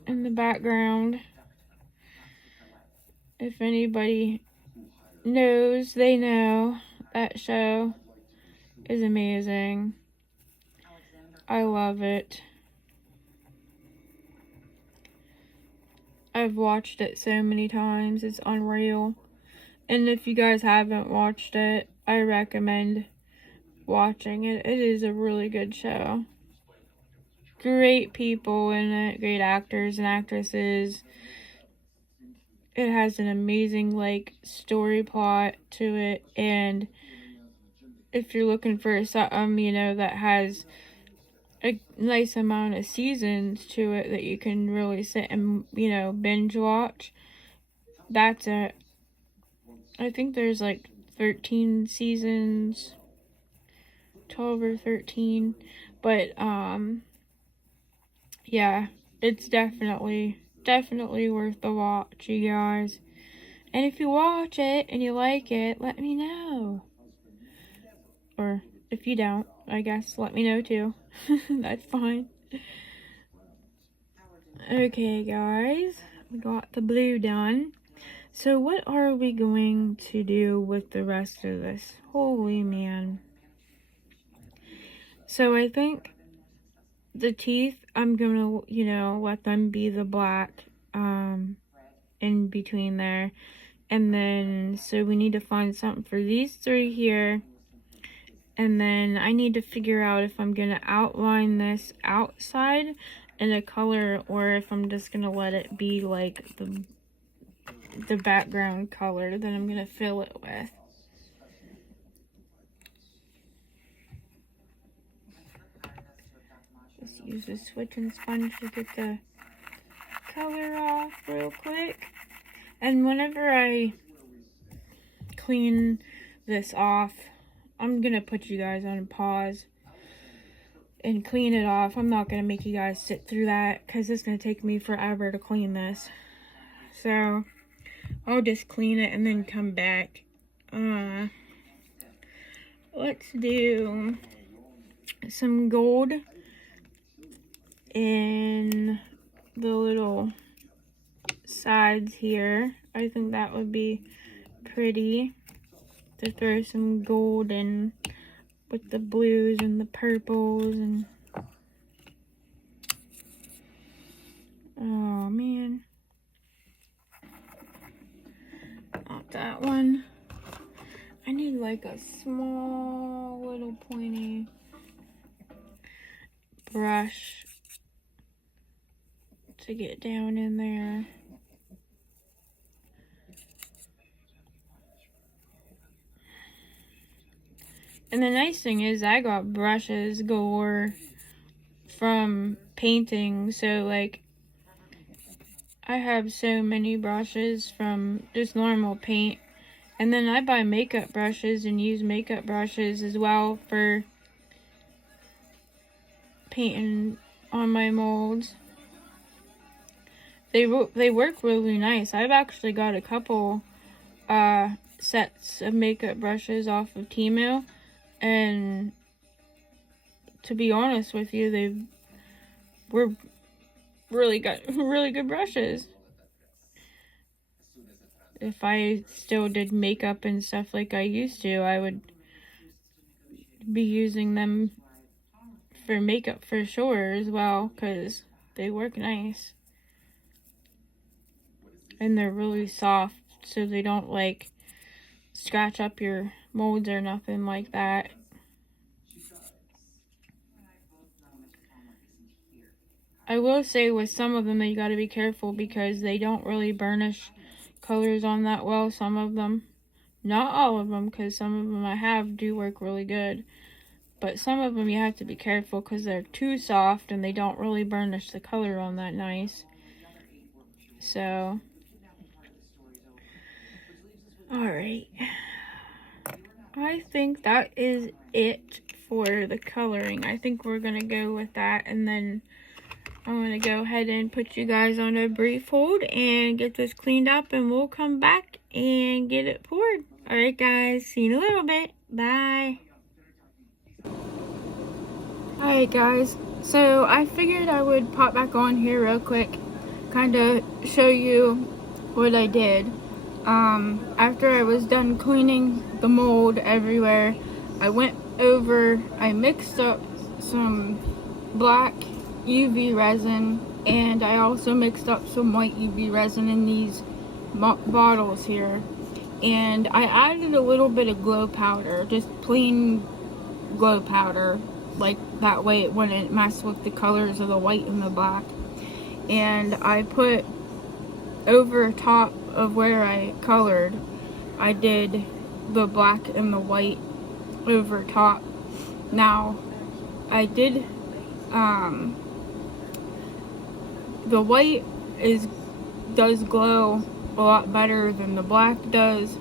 in the background. If anybody knows, they know. That show is amazing. I love it. I've watched it so many times. It's unreal. And if you guys haven't watched it, I recommend watching it. It is a really good show. great people in it, great actors and actresses. It has an amazing, like, story plot to it, and if you're looking for something, you know, that has a nice amount of seasons to it that you can really sit and, you know, binge watch, that's it. I think there's like 13 seasons, 12 or 13, but yeah, it's definitely worth the watch, you guys. And if you watch it and you like it, let me know. Or if you don't, I guess let me know too. That's fine. Okay, guys, we got the blue done. So what are we going to do with the rest of this? Holy man. So I think the teeth, I'm gonna, you know, let them be the black in between there. And then, so we need to find something for these three here. And then I need to figure out if I'm gonna outline this outside in a color or if I'm just gonna let it be like the background color that I'm gonna fill it with. Just use the switching sponge to get the color off real quick. And whenever I clean this off, I'm gonna put you guys on pause and clean it off. I'm not gonna make you guys sit through that because it's gonna take me forever to clean this. So I'll just clean it and then come back. Let's do some gold in the little sides here. I think that would be pretty to throw some gold in with the blues and the purples and oh man, not that one. I need like a small little pointy brush to get down in there. And the nice thing is I got brushes galore from painting, so like I have so many brushes from just normal paint. And then I buy makeup brushes and use makeup brushes as well for painting on my molds. They work really nice. I've actually got a couple sets of makeup brushes off of Temu, and to be honest with you, they were really good brushes. If I still did makeup and stuff like I used to, I would be using them for makeup for sure as well, because they work nice. And they're really soft, so they don't like scratch up your molds or nothing like that. I will say with some of them that you got to be careful because they don't really burnish colors on that well. Some of them, not all of them, because some of them I have do work really good, but some of them you have to be careful because they're too soft and they don't really burnish the color on that nice. So alright, I think that is it for the coloring. I think we're gonna go with that, and then I'm going to go ahead and put you guys on a brief hold and get this cleaned up, and we'll come back and get it poured. Alright guys, see you in a little bit. Bye. Alright guys, so I figured I would pop back on here real quick, kind of show you what I did. After I was done cleaning the mold everywhere, I mixed up some black UV resin, and I also mixed up some white UV resin in these bottles here, and I added a little bit of glow powder, just plain glow powder, like that way it wouldn't mess with the colors of the white and the black. And I put over top of where I colored, I did the black and the white over top. Now I did the white does glow a lot better than the black does.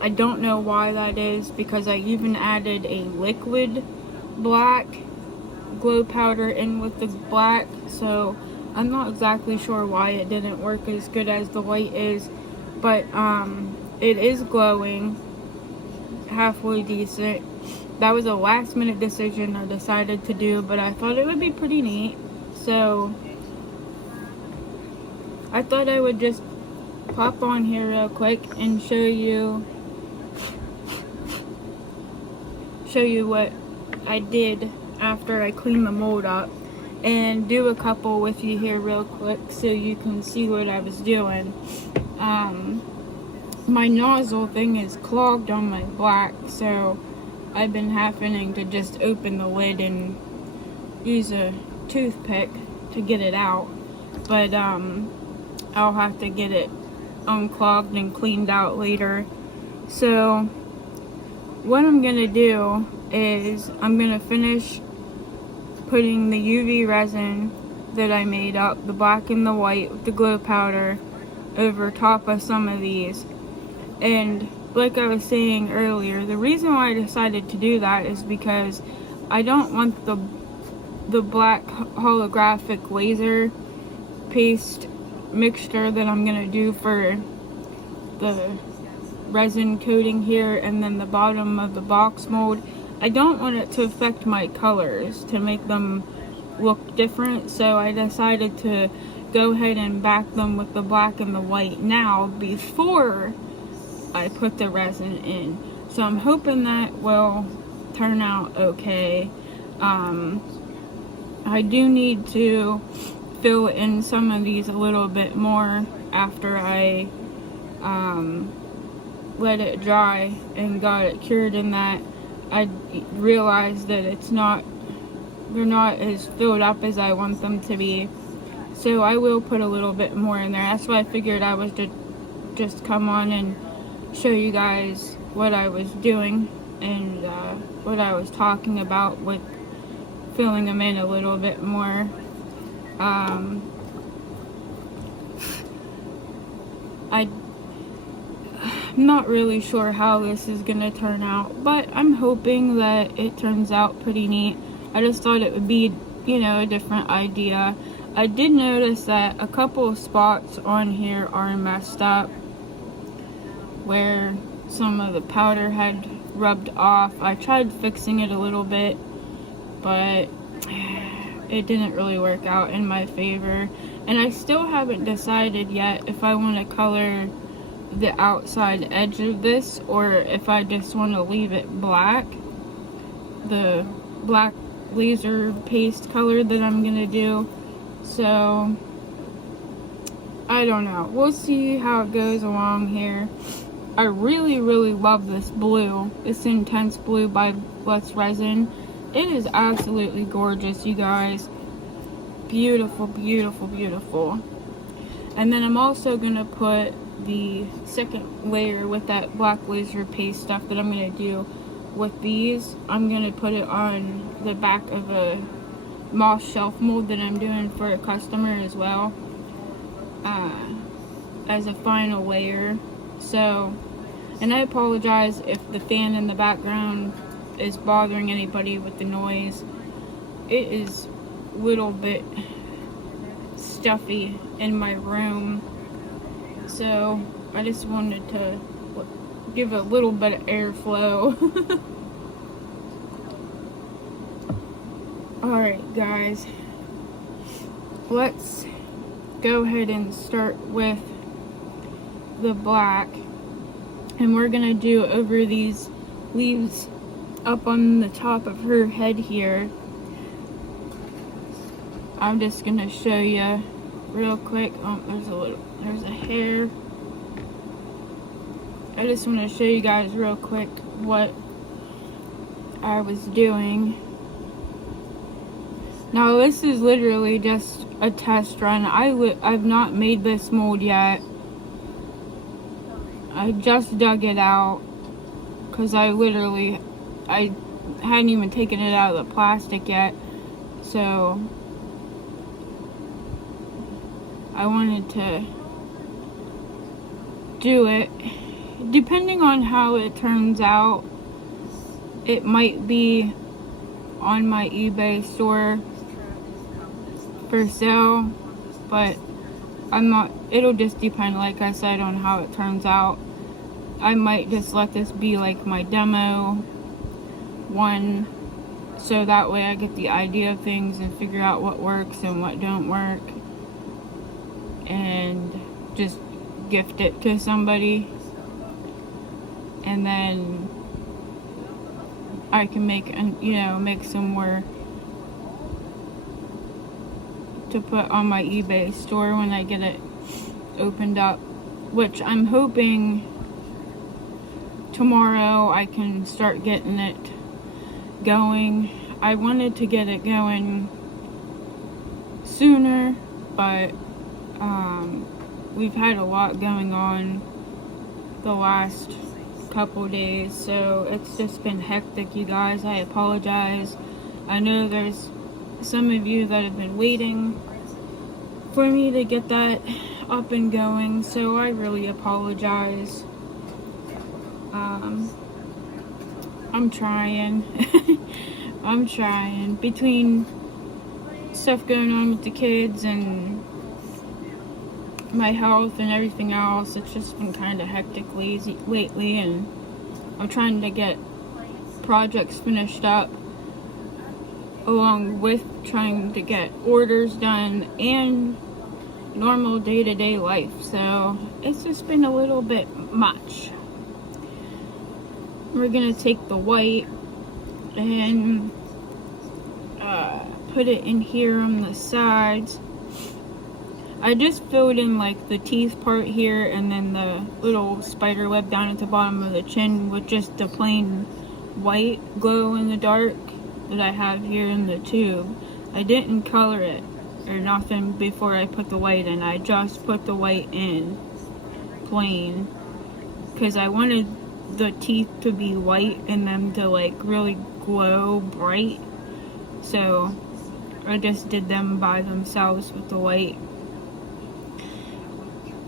I don't know why that is, because I even added a liquid black glow powder in with the black, so I'm not exactly sure why it didn't work as good as the white is, but it is glowing halfway decent. That was a last minute decision I decided to do, but I thought it would be pretty neat, so I thought I would just pop on here real quick and show you what I did after I cleaned the mold up, and do a couple with you here real quick so you can see what I was doing. My nozzle thing is clogged on my black, so I've been having to just open the lid and use a toothpick to get it out, but I'll have to get it unclogged and cleaned out later. So what I'm gonna do is I'm gonna finish putting the UV resin that I made up, the black and the white with the glow powder, over top of some of these. And like I was saying earlier, the reason why I decided to do that is because I don't want the black holographic laser paste mixture that I'm gonna do for the resin coating here and then the bottom of the box mold. I don't want it to affect my colors to make them look different, so I decided to go ahead and back them with the black and the white now before I put the resin in. So I'm hoping that will turn out okay. I do need to fill in some of these a little bit more after I let it dry and got it cured in that. I realized that they're not as filled up as I want them to be. So I will put a little bit more in there. That's why I figured I was to just come on and show you guys what I was doing and what I was talking about with filling them in a little bit more. I'm not really sure how this is gonna turn out, but I'm hoping that it turns out pretty neat. I just thought it would be, a different idea. I did notice that a couple of spots on here are messed up where some of the powder had rubbed off. I tried fixing it a little bit, but it didn't really work out in my favor. And I still haven't decided yet if I want to color the outside edge of this or if I just want to leave it black, the black laser paste color that I'm gonna do. So I don't know, we'll see how it goes along here. I really love this blue, this intense blue by Let's Resin. It is absolutely gorgeous, you guys. Beautiful, beautiful, beautiful. And then I'm also gonna put the second layer with that black laser paste stuff that I'm gonna do with these. I'm gonna put it on the back of a moss shelf mold that I'm doing for a customer as well, as a final layer. So, and I apologize if the fan in the background is bothering anybody with the noise. It is a little bit stuffy in my room, so I just wanted to give a little bit of airflow. Alright guys, let's go ahead and start with the black, and we're gonna do over these leaves up on the top of her head here. I'm just gonna show you real quick. Oh, there's a hair. I just want to show you guys real quick what I was doing. Now this is literally just a test run. I've not made this mold yet. I just dug it out because I hadn't even taken it out of the plastic yet. So I wanted to do it. Depending on how it turns out, it might be on my eBay store for sale, but it'll just depend, like I said, on how it turns out. I might just let this be like my demo one, so that way I get the idea of things and figure out what works and what don't work, and just gift it to somebody, and then I can make some more to put on my eBay store when I get it opened up, which I'm hoping tomorrow I can start getting it going. I wanted to get it going sooner, but we've had a lot going on the last couple days, so it's just been hectic, you guys. I apologize. I know there's some of you that have been waiting for me to get that up and going, so I really apologize. I'm trying. I'm trying. Between stuff going on with the kids and my health and everything else, it's just been kind of hectic lately, and I'm trying to get projects finished up along with trying to get orders done and normal day-to-day life, so it's just been a little bit much. We're gonna take the white and put it in here on the sides. I just filled in like the teeth part here and then the little spider web down at the bottom of the chin with just the plain white glow in the dark that I have here in the tube. I didn't color it or nothing before I put the white in. I just put the white in plain because I wanted the teeth to be white and them to like really glow bright, so I just did them by themselves with the white.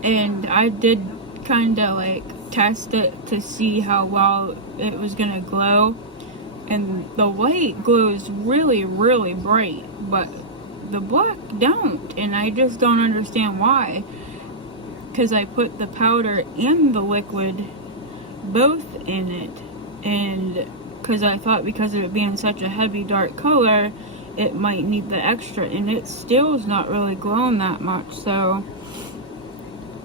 And I did kind of like test it to see how well it was gonna glow, and the white glows really bright, but the black don't, and I just don't understand why, because I put the powder and the liquid both in it, and because I thought because of it being such a heavy dark color it might need the extra, and it still is not really glowing that much. So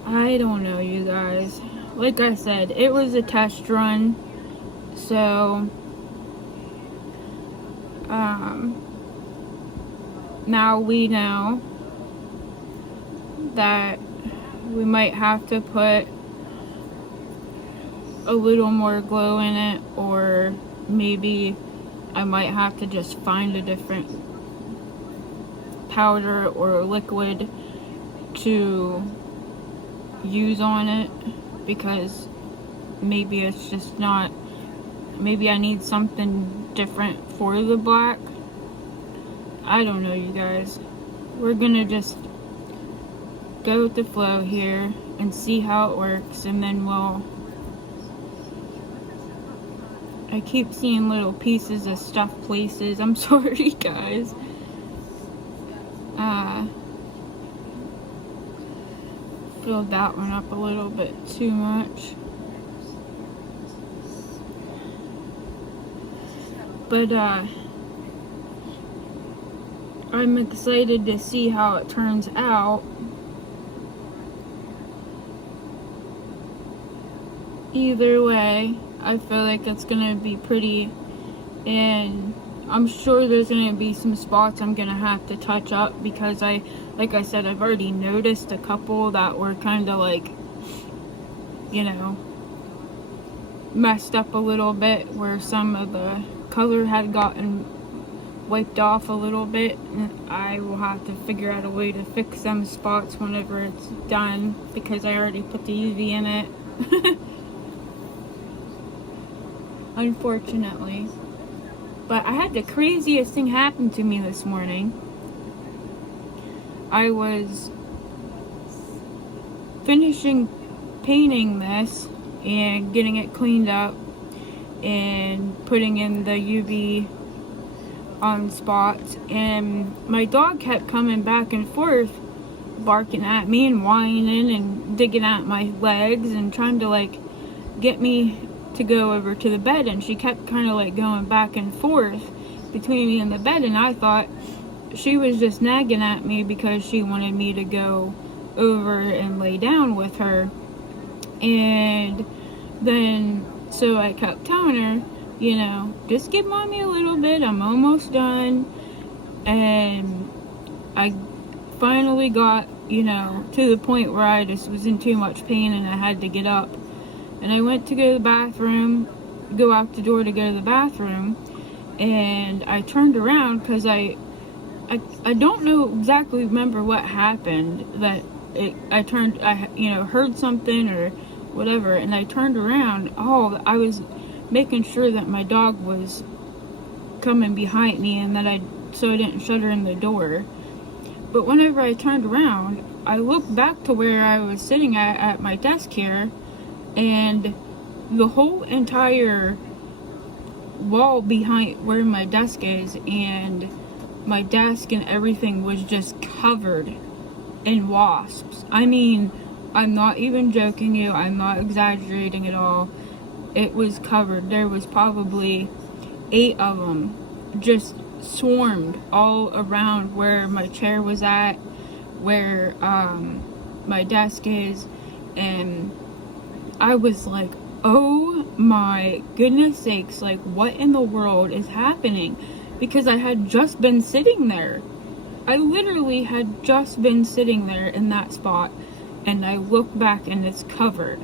I don't know, you guys. Like I said, it was a test run, so now we know that we might have to put a little more glow in it, or maybe I might have to just find a different powder or liquid to use on it, because maybe it's just not, maybe I need something different for the black. I don't know, you guys. We're gonna just go with the flow here and see how it works, and then I keep seeing little pieces of stuff places. I'm sorry, guys. Filled that one up a little bit too much. But I'm excited to see how it turns out. Either way, I feel like it's gonna be pretty, and I'm sure there's gonna be some spots I'm gonna have to touch up, because like I said, I've already noticed a couple that were kind of like, you know, messed up a little bit, where some of the color had gotten wiped off a little bit, and I will have to figure out a way to fix them spots whenever it's done, because I already put the UV in it. Unfortunately. But I had the craziest thing happen to me this morning. I was finishing painting this and getting it cleaned up and putting in the UV on spots, and my dog kept coming back and forth, barking at me and whining and digging at my legs and trying to like get me to go over to the bed, and she kept kind of like going back and forth between me and the bed, and I thought she was just nagging at me because she wanted me to go over and lay down with her. And then so I kept telling her, you know, just give mommy a little bit, I'm almost done. And I finally got, you know, to the point where I just was in too much pain and I had to get up. And I went to go to the bathroom, go out the door to go to the bathroom, and I turned around because I don't know exactly remember what happened, that I heard something or whatever, and I turned around. I was making sure that my dog was coming behind me and that so I didn't shut her in the door. But whenever I turned around, I looked back to where I was sitting at my desk here, and the whole entire wall behind where my desk is and my desk and everything was just covered in wasps. I mean, I'm not even joking you, I'm not exaggerating at all. It was covered. There was probably 8 of them just swarmed all around where my chair was at, where my desk is, and I was like, oh my goodness sakes, like what in the world is happening? Because I had just been sitting there. I literally had just been sitting there in that spot, and I look back and it's covered.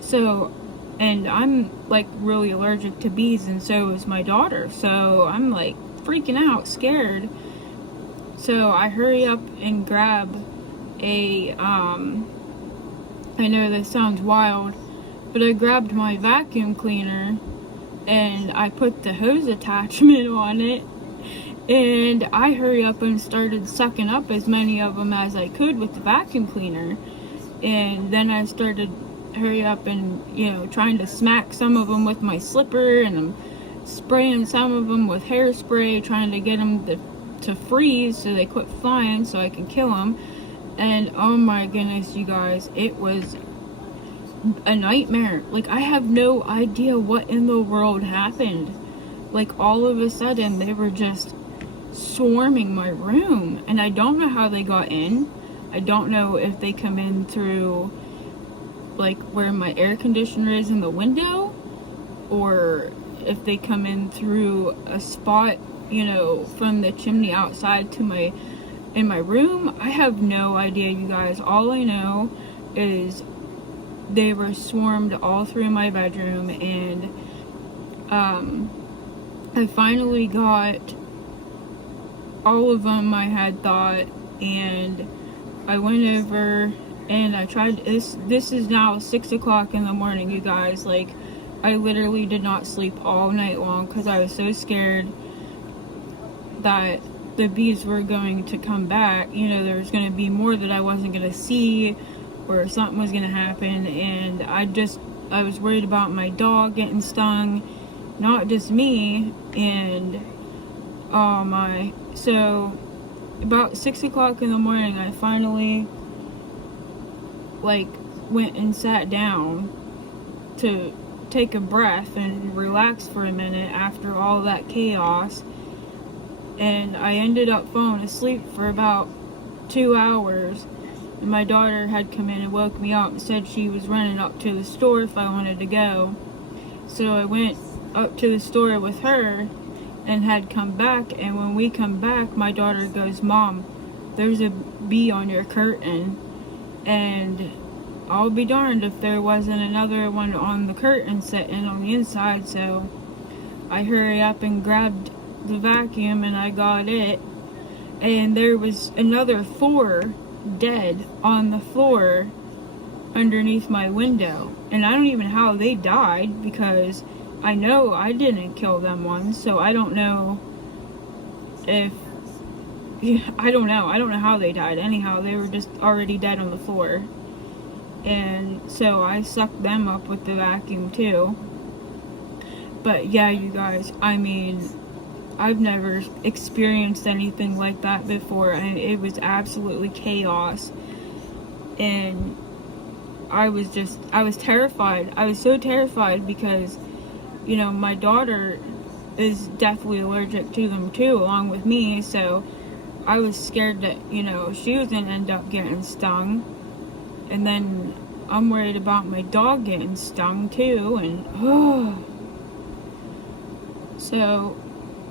So, and I'm like really allergic to bees, and so is my daughter. So I'm like freaking out, scared. So I hurry up and grab I know this sounds wild, but I grabbed my vacuum cleaner and I put the hose attachment on it, and I hurry up and started sucking up as many of them as I could with the vacuum cleaner. And then I started hurry up and, you know, trying to smack some of them with my slipper, and I'm spraying some of them with hairspray, trying to get them to freeze so they quit flying so I can kill them. And oh my goodness, you guys, it was a nightmare. Like, I have no idea what in the world happened. Like, all of a sudden they were just swarming my room, and I don't know how they got in. I don't know if they come in through like where my air conditioner is in the window, or if they come in through a spot, you know, from the chimney outside to in my room. I have no idea, you guys. All I know is they were swarmed all through my bedroom, and I finally got all of them, I had thought, and I went over and I tried. This is now 6 o'clock in the morning, you guys. Like, I literally did not sleep all night long because I was so scared that the bees were going to come back. You know, there was going to be more that I wasn't going to see, or something was going to happen. And I was worried about my dog getting stung, not just me. And oh my. So about 6 o'clock in the morning, I finally like went and sat down to take a breath and relax for a minute after all that chaos. And I ended up falling asleep for about 2 hours. And my daughter had come in and woke me up and said she was running up to the store if I wanted to go. So I went up to the store with her and had come back. And when we come back, my daughter goes, "Mom, there's a bee on your curtain." And I'll be darned if there wasn't another one on the curtain sitting on the inside. So I hurry up and grabbed the vacuum and I got it, and there was another 4 dead on the floor underneath my window. And I don't even know how they died, because I know I didn't kill them ones, so I don't know if, I don't know how they died. Anyhow, they were just already dead on the floor. And so I sucked them up with the vacuum too. But yeah, you guys, I mean, I've never experienced anything like that before, and it was absolutely chaos. And I was terrified. I was so terrified because, you know, my daughter is deathly allergic to them too, along with me, so I was scared that, you know, she was gonna end up getting stung. And then I'm worried about my dog getting stung too, and so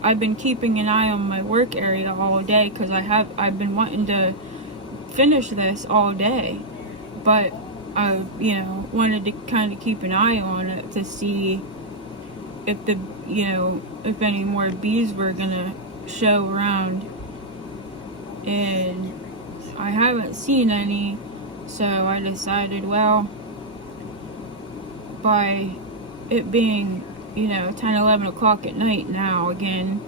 I've been keeping an eye on my work area all day, because I've been wanting to finish this all day, but I, you know, wanted to kind of keep an eye on it to see if if any more bees were gonna show around, and I haven't seen any. So I decided, well, by it being, you know, 10, 11 o'clock at night now again,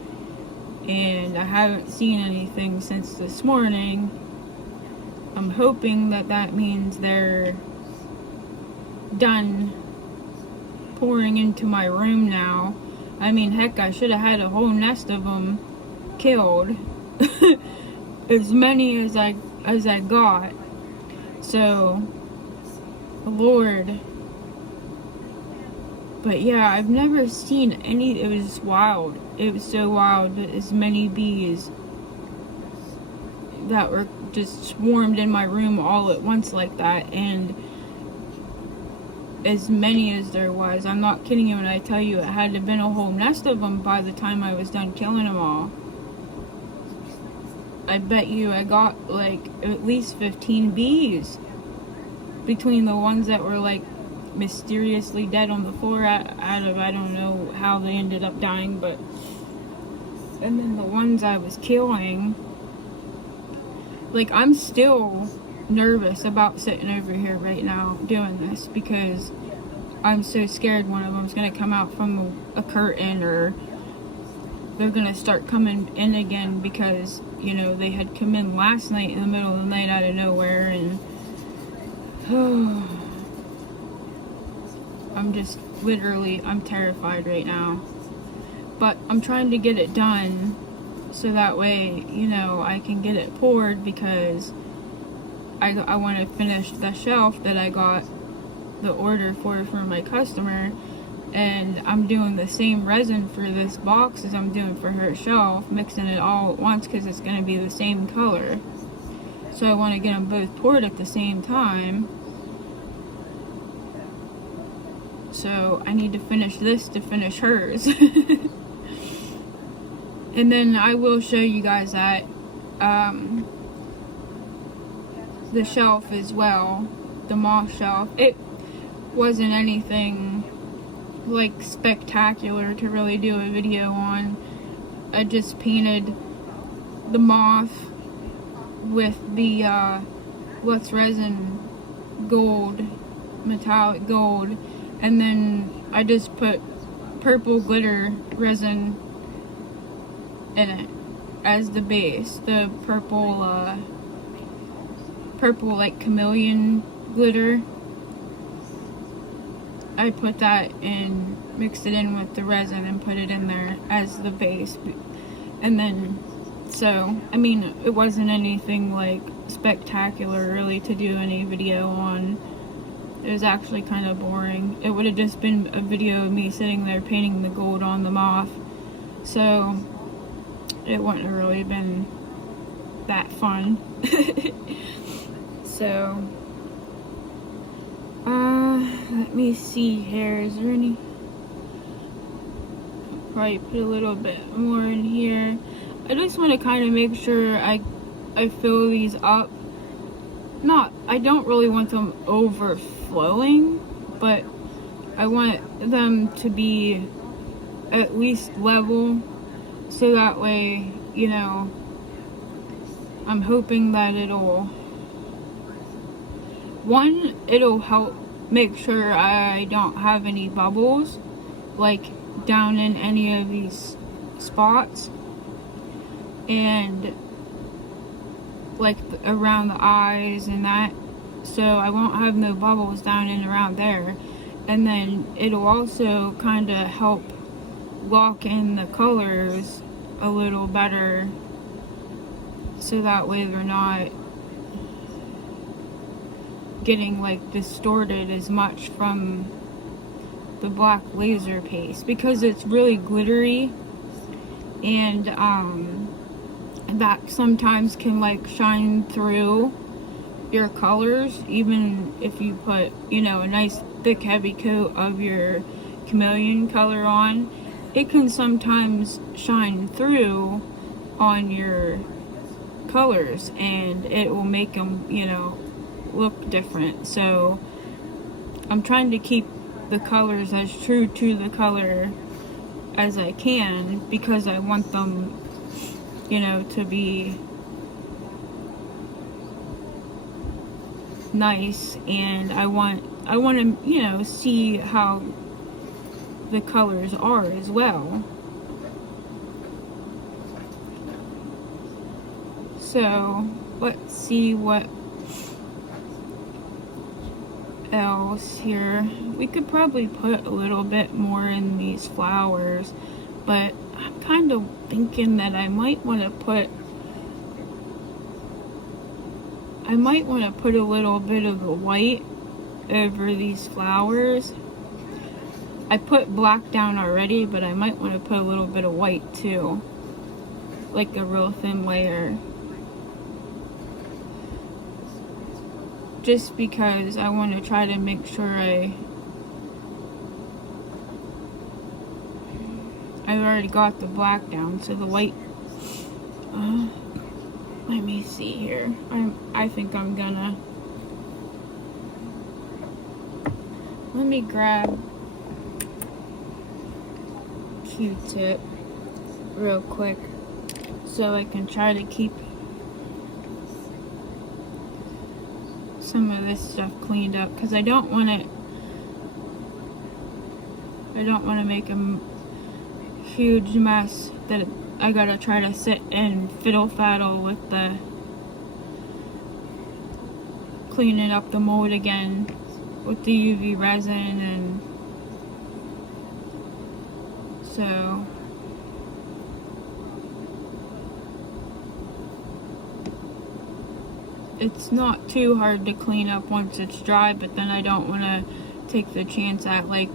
and I haven't seen anything since this morning, I'm hoping that that means they're done pouring into my room now. I mean, heck, I should have had a whole nest of them killed. As many as I got. So, Lord. But yeah, I've never seen any. It was wild. It was so wild that as many bees that were just swarmed in my room all at once like that. And as many as there was, I'm not kidding you when I tell you it had to have been a whole nest of them by the time I was done killing them all. I bet you I got like at least 15 bees between the ones that were like mysteriously dead on the floor out of, I don't know how they ended up dying, but, and then the ones I was killing. Like, I'm still nervous about sitting over here right now doing this, because I'm so scared one of them's gonna come out from a curtain, or they're gonna start coming in again, because, you know, they had come in last night in the middle of the night out of nowhere. And I'm just literally, I'm terrified right now, but I'm trying to get it done so that way, you know, I can get it poured, because I want to finish the shelf that I got the order for my customer. And I'm doing the same resin for this box as I'm doing for her shelf, mixing it all at once, because it's going to be the same color. So I want to get them both poured at the same time. So I need to finish this to finish hers. And then I will show you guys that the shelf as well, the moss shelf. It wasn't anything like spectacular to really do a video on. I just painted the moth with the Lux Resin gold, metallic gold, and then I just put purple glitter resin in it as the base. The purple like chameleon glitter, I put that in, mixed it in with the resin and put it in there as the base. And then, so, I mean, it wasn't anything like spectacular really to do any video on. It was actually kind of boring. It would have just been a video of me sitting there painting the gold on the moth. So, it wouldn't have really been that fun. So, let me see here. Is there any? Probably put a little bit more in here. I just want to kind of make sure I fill these up. I don't really want them overflowing, but I want them to be at least level so that way, you know, I'm hoping that it'll help make sure I don't have any bubbles like down in any of these spots, and like around the eyes and that, so I won't have no bubbles down and around there. And then it'll also kind of help lock in the colors a little better, so that way they're not getting like distorted as much from the black laser paste, because it's really glittery, and that sometimes can like shine through your colors, even if you put, you know, a nice thick heavy coat of your chameleon color on. It can sometimes shine through on your colors, and it will make them, you know, look different. So I'm trying to keep the colors as true to the color as I can, because I want them, you know, to be nice, and I want to, you know, see how the colors are as well. So let's see what else here. We could probably put a little bit more in these flowers, but I'm kind of thinking that I might want to put a little bit of the white over these flowers. I put black down already, but I might want to put a little bit of white too, like a real thin layer, just because I want to try to make sure I've already got the black down, so the white, let me see here. I think I'm gonna, let me grab Q-tip real quick so I can try to keep some of this stuff cleaned up, because I don't want to make a huge mess that I gotta try to sit and fiddle-faddle with the cleaning up the mold again with the UV resin. And so it's not too hard to clean up once it's dry, but then I don't want to take the chance at like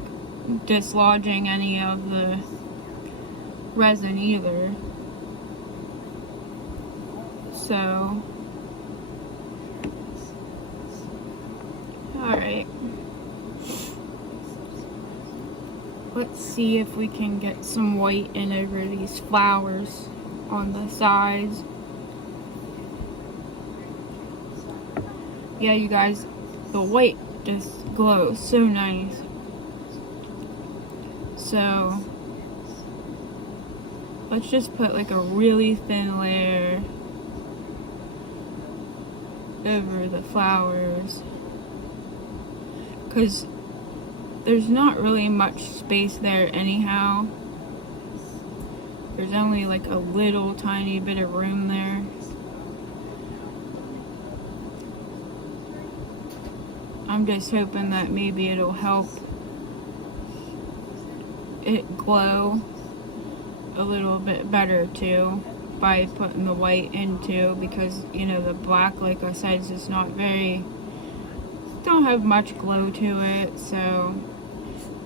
dislodging any of the resin either. So alright, let's see if we can get some white in over these flowers on the sides. Yeah, you guys, the white just glows so nice. So let's just put like a really thin layer over the flowers, because there's not really much space there anyhow. There's only like a little tiny bit of room there. I'm just hoping that maybe it'll help it glow a little bit better too by putting the white in too, because, you know, the black, like I said, is just not very, don't have much glow to it. So,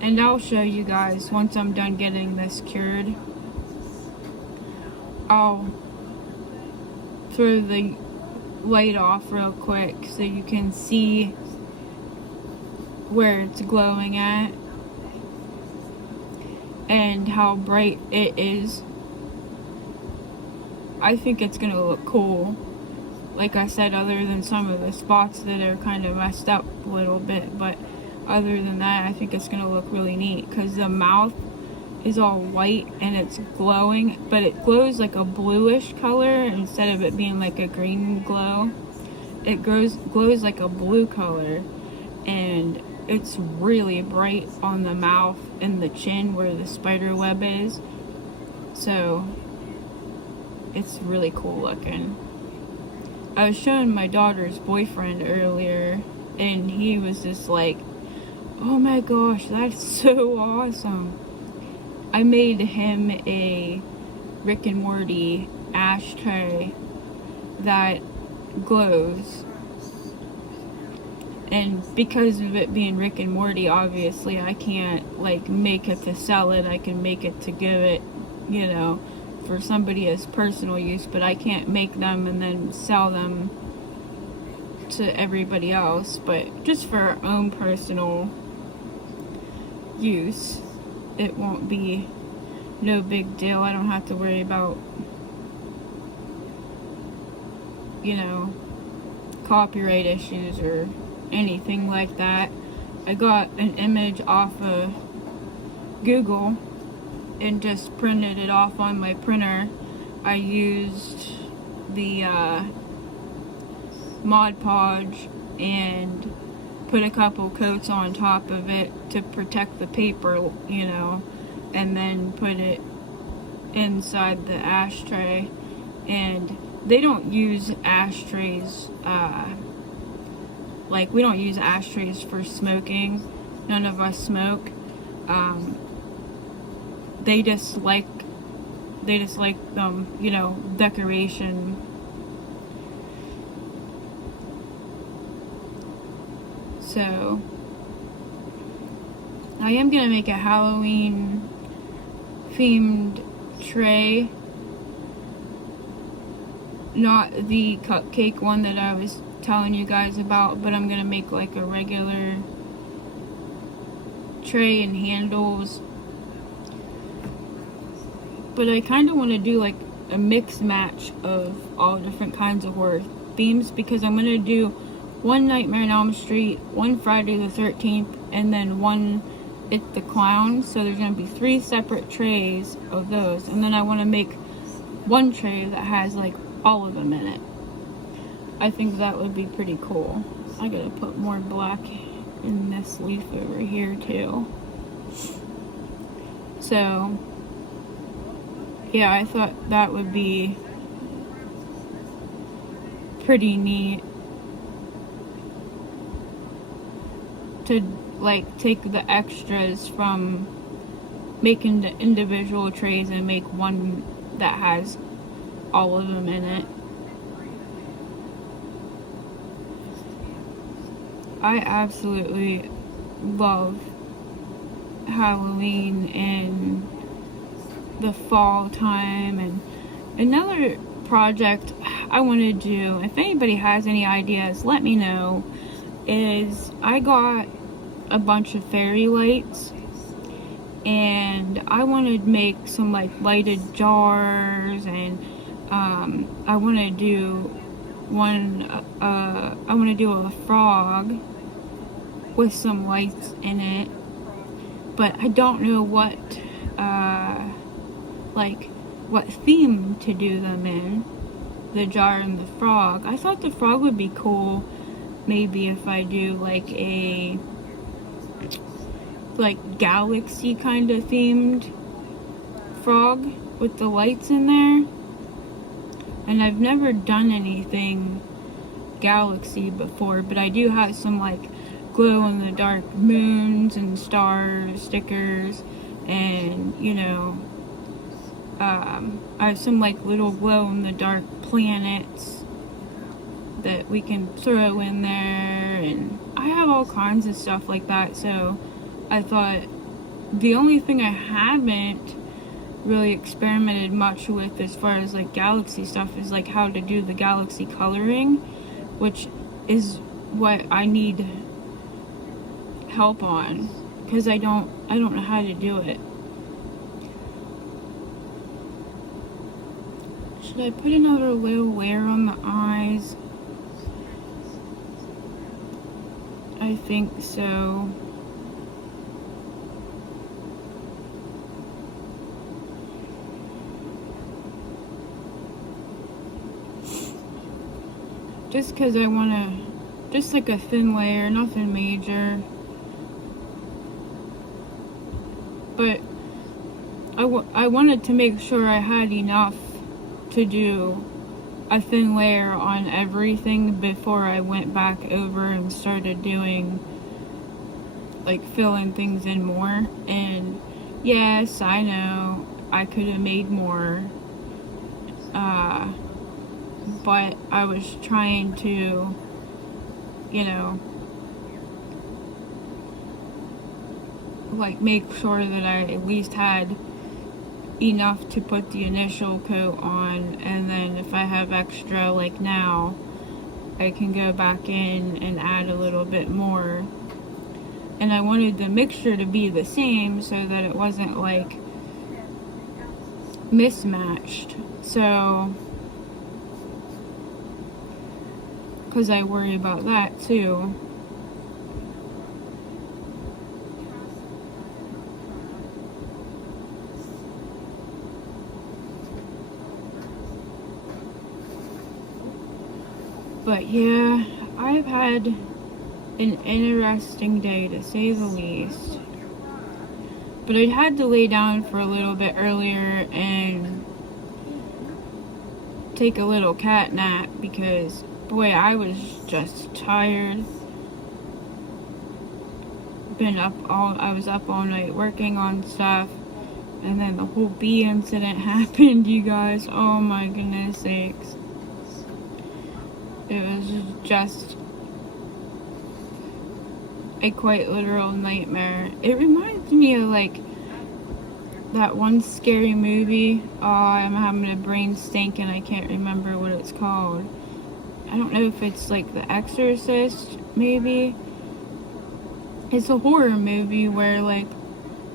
and I'll show you guys once I'm done getting this cured. I'll throw the light off real quick so you can see where it's glowing at and how bright it is. I think it's gonna look cool. Like I said, other than some of the spots that are kind of messed up a little bit, but other than that, I think it's gonna look really neat, because the mouth is all white and it's glowing, but it glows like a bluish color instead of it being like a green glow. It glows like a blue color, and it's really bright on the mouth and the chin where the spider web is. So it's really cool looking. I was showing my daughter's boyfriend earlier, and he was just like, oh my gosh, that's so awesome. I made him a Rick and Morty ashtray that glows. And because of it being Rick and Morty, obviously I can't like make it to sell it. I can make it to give it, you know, for somebody as personal use, but I can't make them and then sell them to everybody else. But just for our own personal use, it won't be no big deal. I don't have to worry about, you know, copyright issues or anything like that. I got an image off of Google and just printed it off on my printer. I used the Mod Podge and put a couple coats on top of it to protect the paper, you know, and then put it inside the ashtray. And they don't use ashtrays, like we don't use ashtrays for smoking. None of us smoke. They just like you know, decoration. So I am gonna make a Halloween themed tray, not the cupcake one that I was telling you guys about, but I'm gonna make like a regular tray and handles. But I kind of want to do like a mix match of all different kinds of horror themes, because I'm gonna do one Nightmare on Elm Street, one Friday the 13th, and then one It the Clown. So there's gonna be 3 separate trays of those, and then I want to make one tray that has like all of them in it. I think that would be pretty cool. I gotta put more black in this leaf over here too. So yeah, I thought that would be pretty neat to like take the extras from making the individual trays and make one that has all of them in it. I absolutely love Halloween and the fall time. And another project I want to do, if anybody has any ideas, let me know, is I got a bunch of fairy lights and I want to make some like lighted jars, and I want to do I want to do a frog with some lights in it, but I don't know what what theme to do them in, the jar and the frog. I thought the frog would be cool maybe if I do like a galaxy kind of themed frog with the lights in there. And I've never done anything galaxy before, but I do have some like glow in the dark moons and stars stickers, and you know, I have some like little glow in the dark planets that we can throw in there, and I have all kinds of stuff like that. So I thought the only thing I haven't really experimented much with as far as like galaxy stuff is like how to do the galaxy coloring, which is what I need help on, because I don't know how to do it. Should I put another little layer on the eyes? I think so. just because I want to, just like a thin layer, nothing major. But I wanted to make sure I had enough to do a thin layer on everything before I went back over and started doing, like, filling things in more. And yes, I know I could have made more, but I was trying to, you know, like, make sure that I at least had enough to put the initial coat on, and then if I have extra, like now, I can go back in and add a little bit more. And I wanted the mixture to be the same so that it wasn't like mismatched. So, because I worry about that too. But yeah, I've had an interesting day, to say the least. But I had to lay down for a little bit earlier and take a little cat nap because, boy, I was just tired. I was up all night working on stuff, and then the whole bee incident happened, you guys. Oh my goodness sakes. It was just a quite literal nightmare. It reminds me of, like, that one scary movie. Oh, I'm having a brain stink and I can't remember what it's called. I don't know if it's like The Exorcist, maybe. It's a horror movie where, like,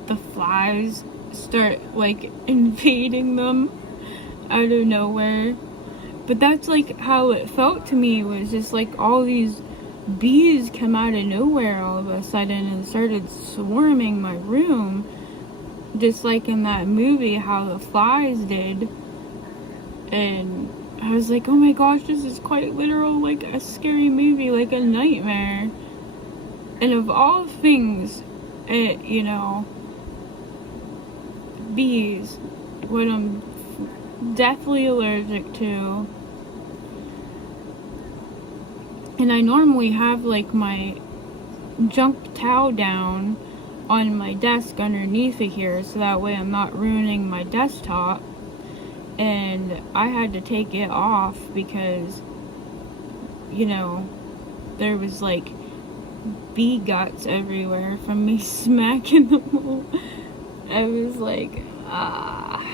the flies start, like, invading them out of nowhere. But that's, like, how it felt to me. It was just, like, all these bees come out of nowhere all of a sudden and started swarming my room. Just like in that movie, how the flies did. And I was like, oh my gosh, this is quite literal, like a scary movie, like a nightmare. And of all things, you know, bees, what I'm deathly allergic to. And I normally have, like, my junk towel down on my desk underneath it here, so that way I'm not ruining my desktop. And I had to take it off because, you know, there was, like, bee guts everywhere from me smacking them all. I was like, ah.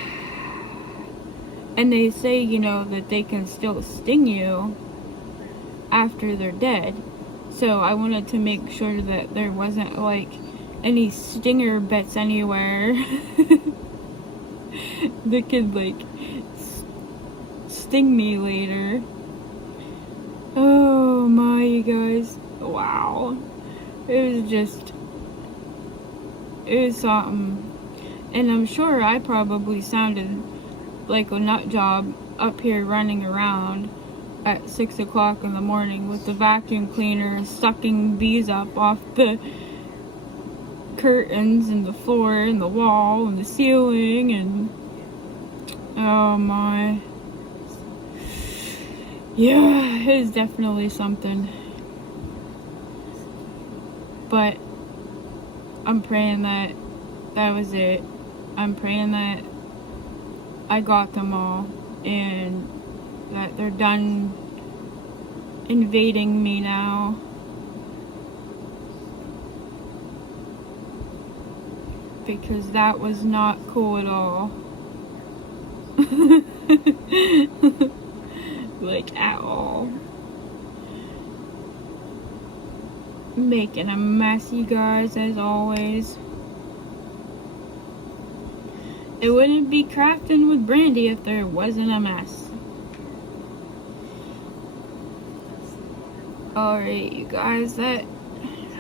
And they say, you know, that they can still sting you after they're dead. So I wanted to make sure that there wasn't, like, any stinger bits anywhere that could, like, sting me later. Oh my, you guys. Wow. It was something. And I'm sure I probably sounded like a nut job up here running around at 6 o'clock in the morning with the vacuum cleaner sucking bees up off the curtains and the floor and the wall and the ceiling. And oh my, yeah, it is definitely something. But I'm praying that was it. I'm praying that I got them all and that they're done invading me now. Because that was not cool at all. Like, at all. Making a mess, you guys, as always. It wouldn't be crafting with Brandy if there wasn't a mess. Alright, you guys, that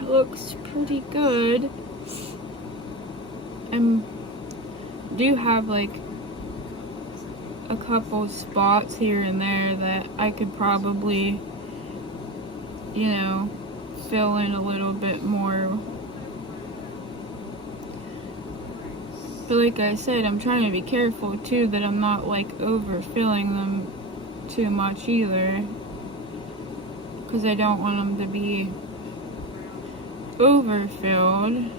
looks pretty good. I do have, like, a couple spots here and there that I could probably you know, fill in a little bit more. But like I said, I'm trying to be careful too that I'm not like overfilling them too much either, because I don't want them to be overfilled.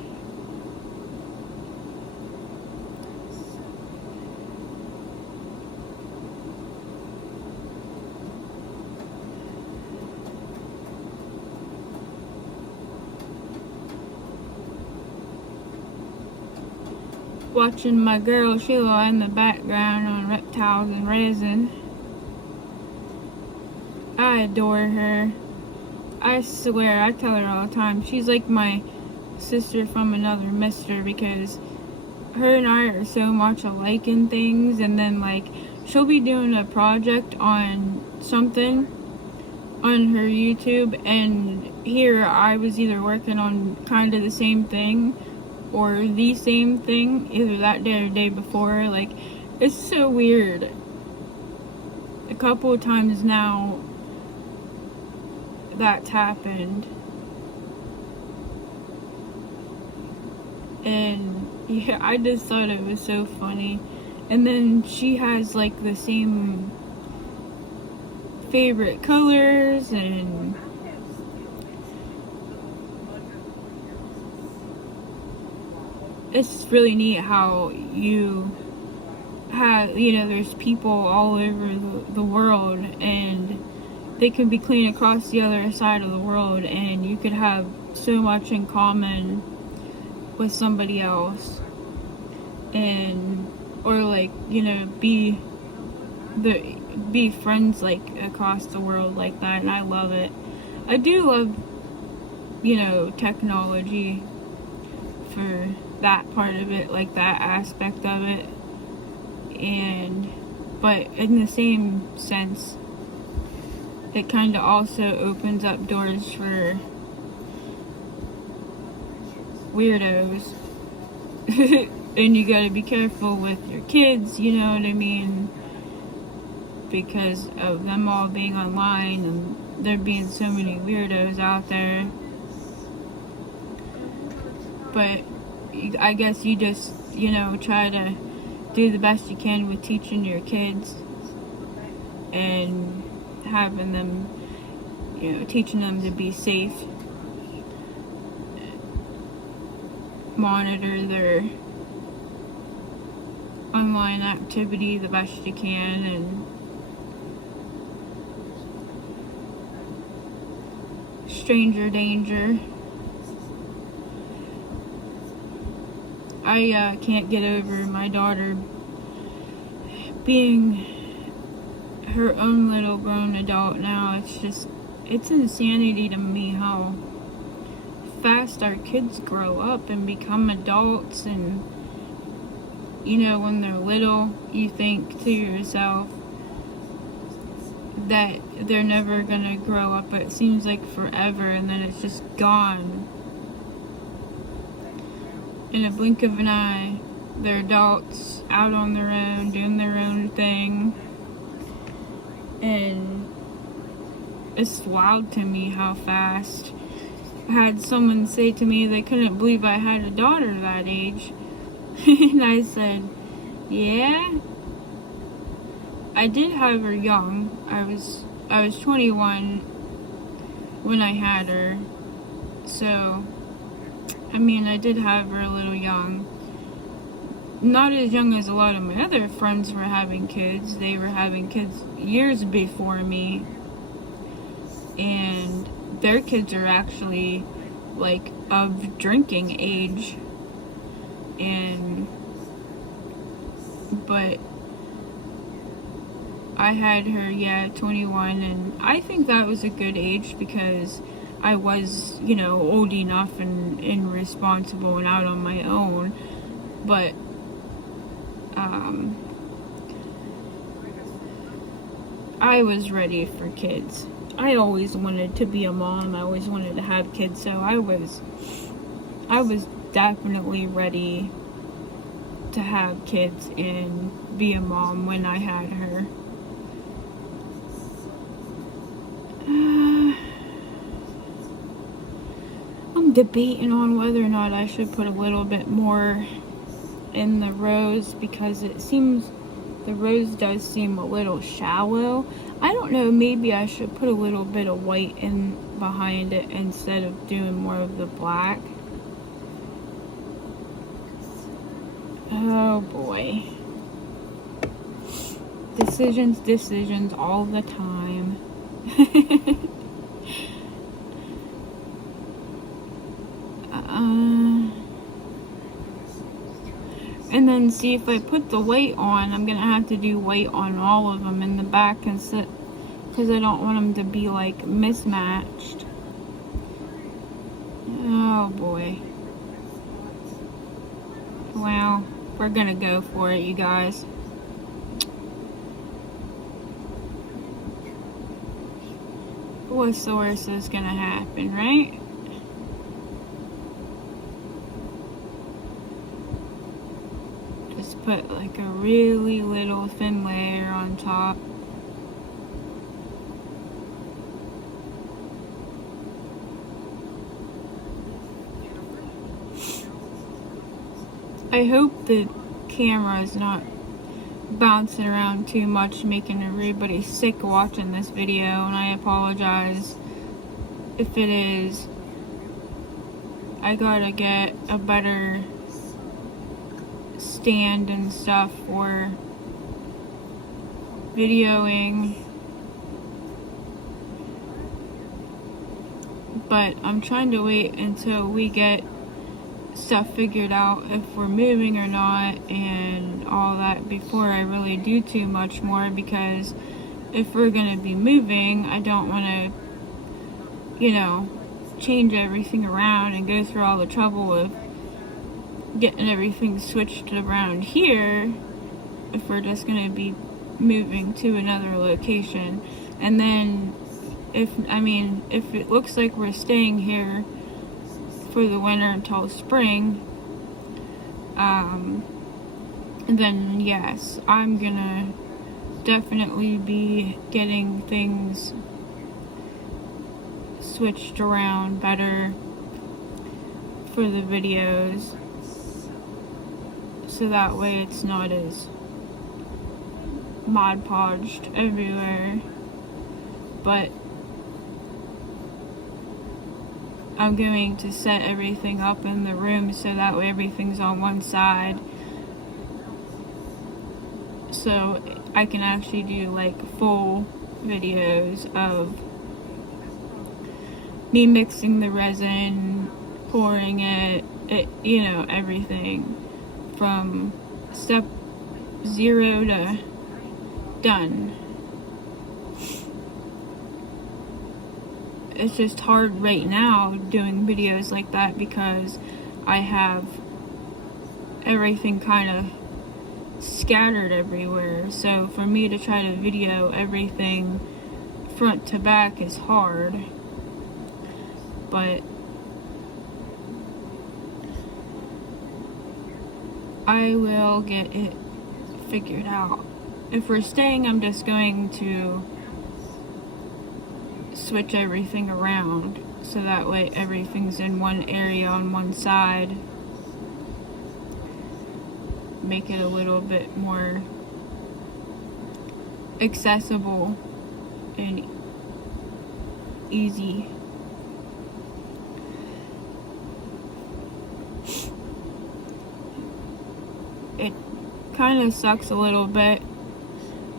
Watching my girl Sheila in the background on Reptiles and Resin. I adore her. I swear, I tell her all the time, she's like my sister from another mister, because her and I are so much alike in things. And then like she'll be doing a project on something on her YouTube, and here I was either working on kind of the same thing or the same thing, either that day or the day before. Like, it's so weird. A couple of times now that's happened. And yeah, I just thought it was so funny. And then she has like the same favorite colors, and it's really neat how you have, you know, there's people all over the world, and they can be clean across the other side of the world, and you could have so much in common with somebody else, and or like, you know, be friends like across the world like that. And I love it. I do love, you know, technology for that part of it, like that aspect of it. And but in the same sense, it kind of also opens up doors for weirdos. And you gotta be careful with your kids, you know what I mean, because of them all being online and there being so many weirdos out there. But I guess you just, you know, try to do the best you can with teaching your kids and having them, you know, teaching them to be safe, monitor their online activity the best you can, and stranger danger. I can't get over my daughter being her own little grown adult now. It's insanity to me how fast our kids grow up and become adults. And you know, when they're little, you think to yourself that they're never gonna grow up, but it seems like forever, and then it's just gone in a blink of an eye. They're adults out on their own, doing their own thing. And it's wild to me how fast. I had someone say to me they couldn't believe I had a daughter that age. And I said, yeah, I did have her young. I was 21 when I had her. So, I mean, I did have her a little young. Not as young as a lot of my other friends were having kids. They were having kids years before me. And their kids are actually, like, of drinking age. But I had her, 21, and I think that was a good age because I was, you know, old enough and responsible and out on my own. But I was ready for kids. I always wanted to be a mom. I always wanted to have kids, so I was definitely ready to have kids and be a mom when I had her. debating on whether or not I should put a little bit more in the rose, because it seems the rose does seem a little shallow. I don't know, maybe I should put a little bit of white in behind it instead of doing more of the black. Oh boy. Decisions all the time. And then see, if I put the white on, I'm gonna have to do white on all of them in the back, because I don't want them to be like mismatched. Oh boy. Well, we're gonna go for it, you guys. What's the worst that's gonna happen, right? Just put like a really little thin layer on top. I hope the camera is not bouncing around too much, making everybody sick watching this video, and I apologize if it is. I gotta get a better stand and stuff for videoing, but I'm trying to wait until we get stuff figured out, if we're moving or not and all that, before I really do too much more, because if we're gonna be moving, I don't want to, you know, change everything around and go through all the trouble of getting everything switched around here if we're just gonna be moving to another location. And then if it looks like we're staying here for the winter until spring, then yes, I'm gonna definitely be getting things switched around better for the videos, so that way it's not as Mod Podged everywhere. But I'm going to set everything up in the room so that way everything's on one side, so I can actually do like full videos of me mixing the resin, pouring it, you know, everything from step 0 to done. It's just hard right now doing videos like that because I have everything kind of scattered everywhere. So for me to try to video everything front to back is hard. But I will get it figured out. If we're staying, I'm just going to switch everything around so that way everything's in one area on one side. Make it a little bit more accessible and easy. It kind of sucks a little bit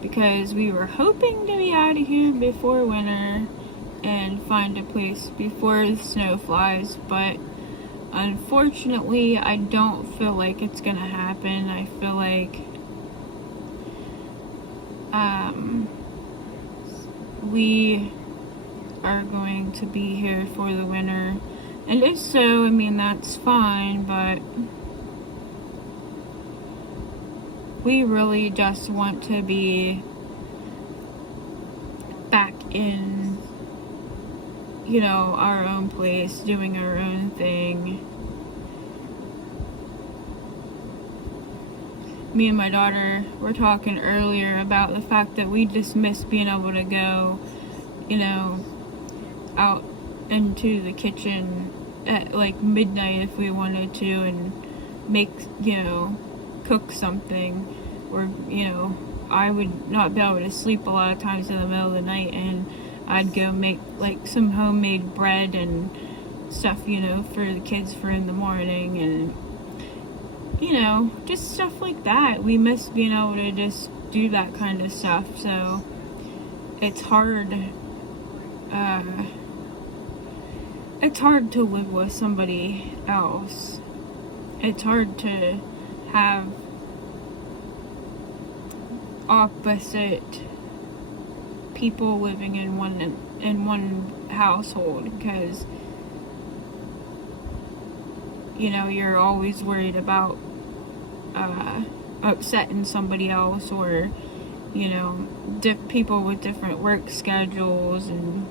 because we were hoping to be out of here before winter and find a place before the snow flies, but unfortunately I don't feel like it's gonna happen. I feel like we are going to be here for the winter, and if so, I mean, that's fine, but we really just want to be back in, you know, our own place, doing our own thing. Me and my daughter were talking earlier about the fact that we just miss being able to go, you know, out into the kitchen at like midnight if we wanted to and make, cook something, or, I would not be able to sleep a lot of times in the middle of the night, and I'd go make like some homemade bread and stuff, for the kids for in the morning, and just stuff like that. We miss being able to just do that kind of stuff. So it's hard. It's hard to live with somebody else. It's hard to have opposite people living in one household, because you're always worried about upsetting somebody else, or people with different work schedules, and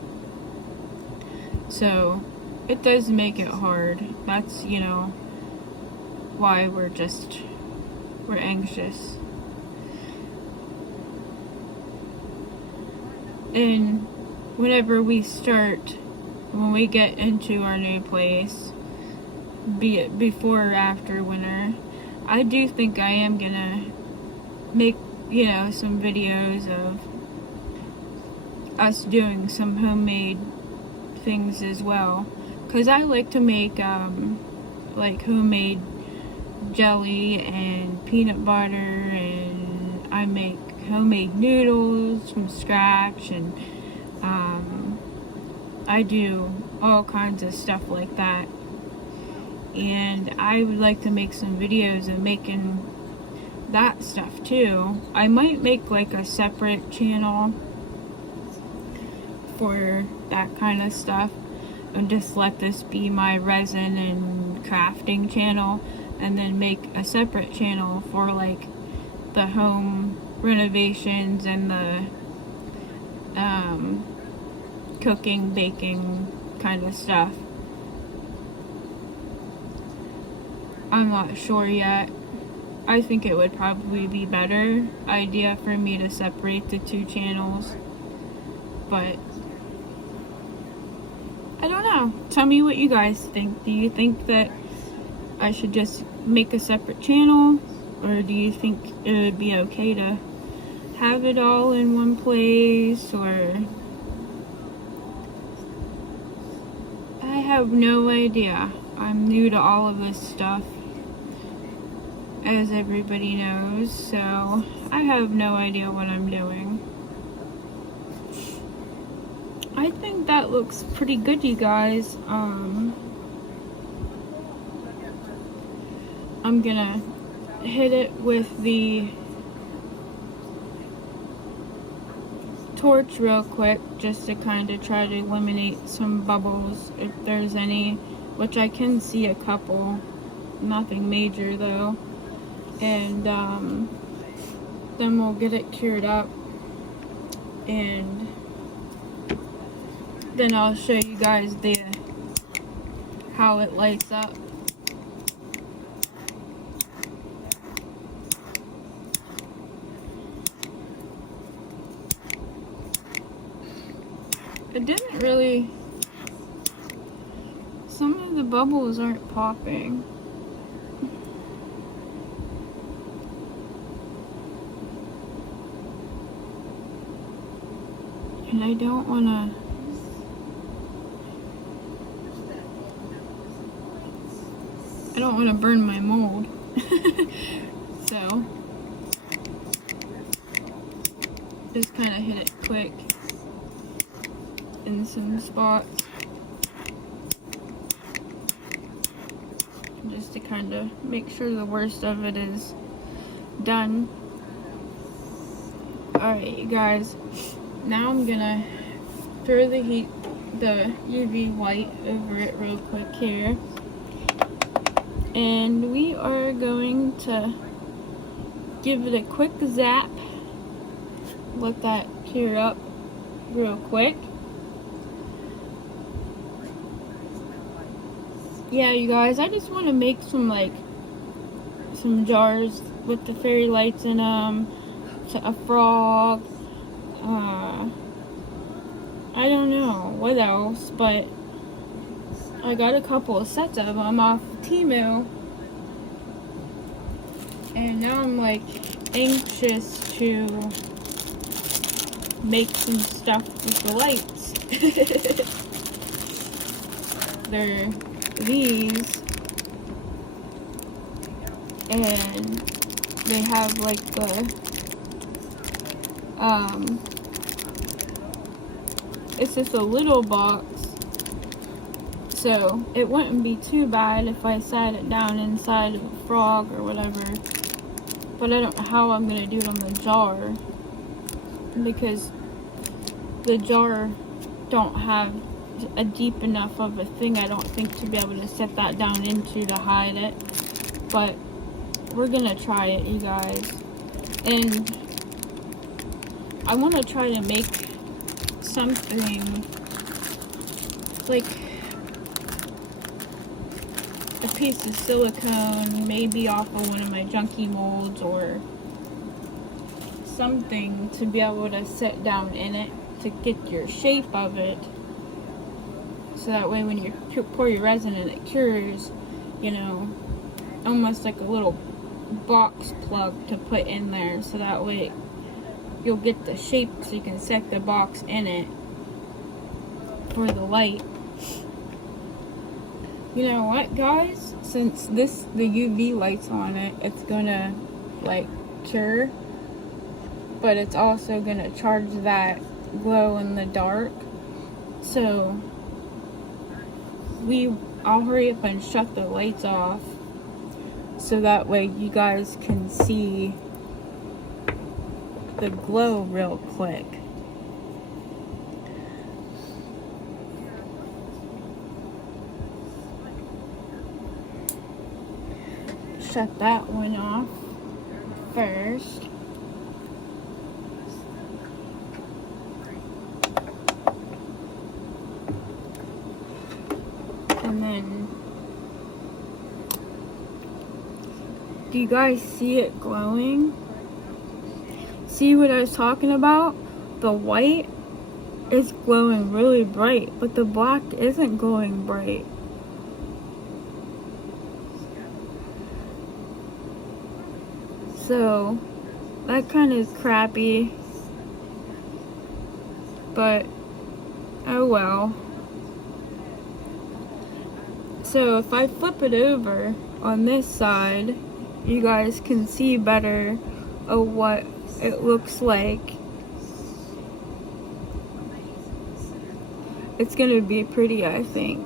so it does make it hard. That's why we're anxious. And whenever we start, when we get into our new place, be it before or after winter, I do think I am gonna make, some videos of us doing some homemade things as well. Because I like to make, like homemade jelly and peanut butter, and I make homemade noodles from scratch, and I do all kinds of stuff like that. And I would like to make some videos of making that stuff too. I might make like a separate channel for that kind of stuff, and just let this be my resin and crafting channel, and then make a separate channel for like the home renovations and the cooking, baking kind of stuff. I'm not sure yet. I think it would probably be better idea for me to separate the two channels, but I don't know. Tell me what you guys think. Do you think that I should just make a separate channel, or do you think it would be okay to have it all in one place? Or I have no idea. I'm new to all of this stuff, as everybody knows, so I have no idea what I'm doing. I think that looks pretty good, you guys. I'm gonna hit it with the torch real quick, just to kind of try to eliminate some bubbles if there's any, which I can see a couple. Nothing major though. And then we'll get it cured up, and then I'll show you guys how it lights up. It didn't really, some of the bubbles aren't popping. And I don't want to burn my mold. So just kind of hit it quick in some spots, just to kind of make sure the worst of it is done. Alright, you guys, now I'm gonna throw the UV white over it real quick here, and we are going to give it a quick zap, let that cure up real quick. Yeah, you guys, I just want to make some with the fairy lights in them, a frog, I don't know what else, but I got a couple of sets of them off Temu. And now I'm like anxious to make some stuff with the lights. They're these, and they have like the it's just a little box, so it wouldn't be too bad if I sat it down inside of a frog or whatever. But I don't know how I'm gonna do it on the jar, because the jar don't have a deep enough of a thing, I don't think, to be able to set that down into to hide it. But we're gonna try it, you guys. And I want to try to make something like a piece of silicone, maybe off of one of my junkie molds or something, to be able to set down in it to get your shape of it, so that way when you pour your resin and it cures, you know, almost like a little box plug to put in there, so that way you'll get the shape so you can set the box in it for the light. You know what, guys? Since the UV light's on it, it's gonna like cure, but it's also gonna charge that glow in the dark. So I'll hurry up and shut the lights off, so that way you guys can see the glow real quick. Shut that one off first. And then, do you guys see it glowing? See what I was talking about? The white is glowing really bright, but the black isn't glowing bright. So that kind of is crappy, but oh well. So if I flip it over on this side, you guys can see better of what it looks like. It's gonna be pretty, I think.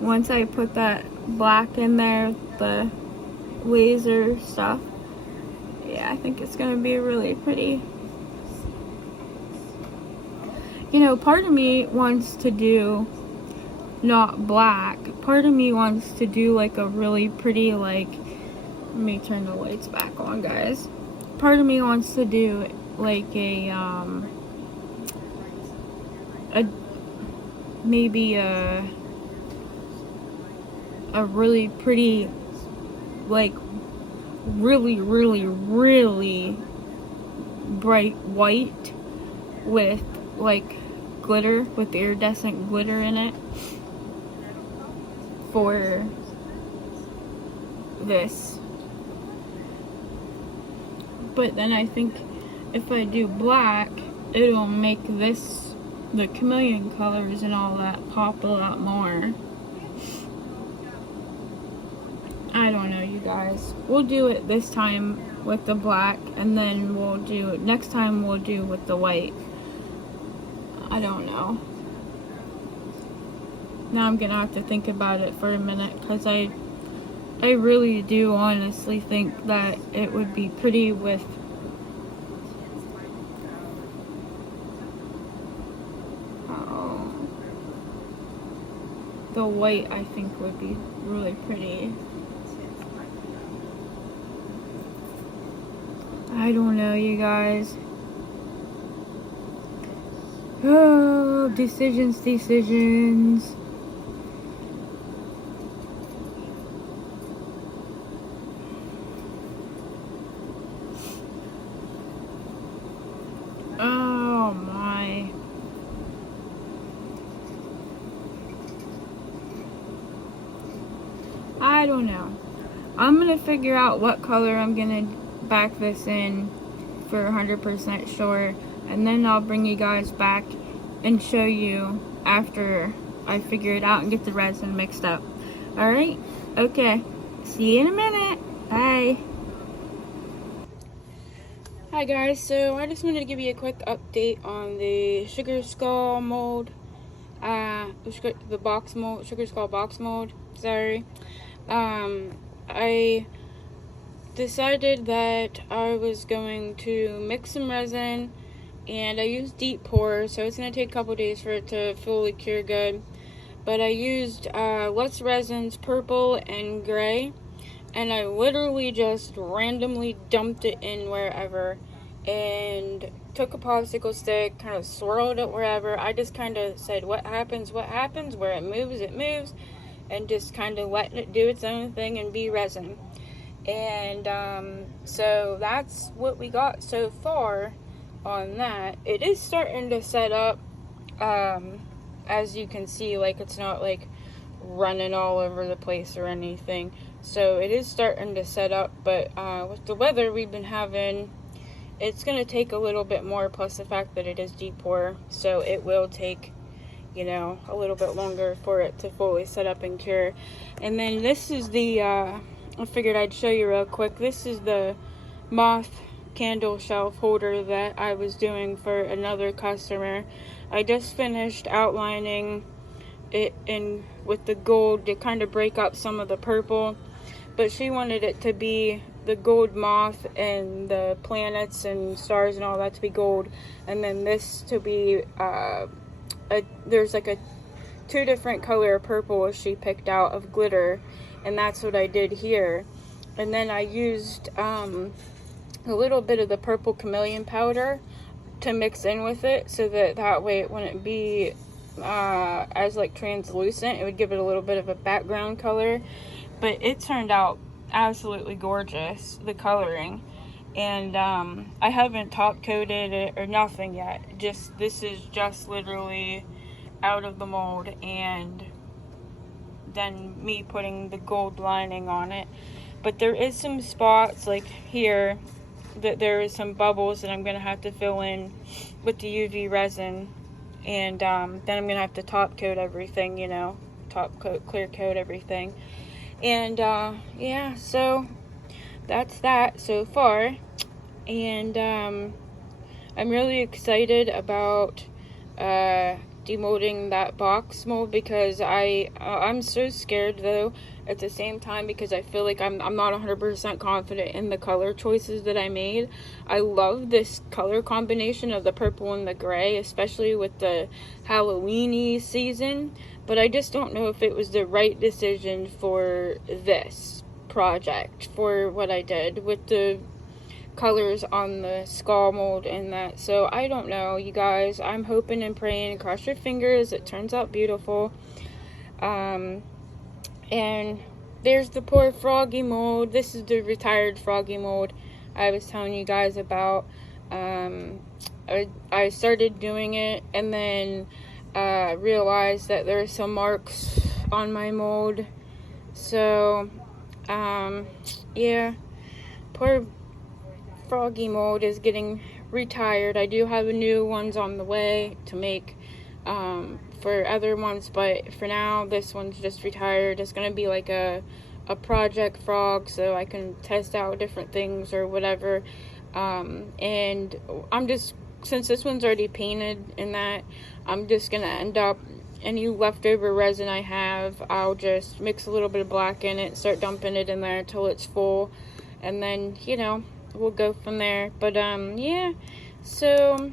Once I put that black in there, the laser stuff, yeah, I think it's gonna be really pretty. You know, part of me wants to do not black. Part of me wants to do like a really pretty, like, let me turn the lights back on, guys. Part of me wants to do like maybe a really pretty, like really bright white with like glitter, with iridescent glitter in it for this. But then I think if I do black, it'll make this, the chameleon colors and all that, pop a lot more. I don't know, you guys. We'll do it this time with the black, and then we'll do, next time we'll do with the white. I don't know. Now I'm gonna have to think about it for a minute, because I really do honestly think that it would be pretty with the white. I think would be really pretty. I don't know, you guys. Oh, decisions. Oh my. don't know. I'm gonna figure out what color I'm gonna back this in for 100% sure, and then I'll bring you guys back and show you after I figure it out and get the resin mixed up. Alright? Okay. See you in a minute. Bye. Hi guys, so I just wanted to give you a quick update on the Sugar Skull mold. The box mold, Sugar Skull box mold. Sorry. I decided that I was going to mix some resin, and I used deep pour, so it's going to take a couple days for it to fully cure good. But I used less resins, purple and gray, and I literally just randomly dumped it in wherever, and took a popsicle stick, kind of swirled it wherever. I just kind of said, what happens, where it moves, and just kind of letting it do its own thing and be resin. And so that's what we got so far on that. It is starting to set up, as you can see, like it's not like running all over the place or anything. So it is starting to set up, but with the weather we've been having, it's going to take a little bit more, plus the fact that it is deep pour, so it will take, you know, a little bit longer for it to fully set up and cure. And then this is the I figured I'd show you real quick. This is the moth candle shelf holder that I was doing for another customer. I just finished outlining it in with the gold to kind of break up some of the purple, but she wanted it to be the gold moth and the planets and stars and all that to be gold, and then this to be there's like a 2 different color of purple she picked out of glitter, and that's what I did here. And then I used a little bit of the purple chameleon powder to mix in with it, so that way it wouldn't be as like translucent. It would give it a little bit of a background color, but it turned out absolutely gorgeous, the coloring. And I haven't top coated it or nothing yet. Just this is just literally out of the mold, and then me putting the gold lining on it. But there is some spots like here that there is some bubbles that I'm gonna have to fill in with the UV resin, and then I'm gonna have to top coat everything, you know, top coat, clear coat everything. And yeah, so that's that so far. And I'm really excited about demolding that box mold, because I'm so scared though at the same time, because I feel like I'm not 100% confident in the color choices that I made. I love this color combination of the purple and the gray, especially with the Halloween-y season, but I just don't know if it was the right decision for this project, for what I did with the colors on the skull mold and that. So I don't know, you guys. I'm hoping and praying, cross your fingers, it turns out beautiful. And there's the poor froggy mold. This is the retired froggy mold I was telling you guys about. I started doing it, and then realized that there are some marks on my mold. So yeah, poor froggy mold is getting retired. I do have new ones on the way to make for other ones, but for now this one's just retired. It's gonna be like a project frog, so I can test out different things or whatever. And I'm just, since this one's already painted and that, I'm just gonna end up, any leftover resin I have, I'll just mix a little bit of black in it, start dumping it in there until it's full, and then, you know, we'll go from there. But yeah, so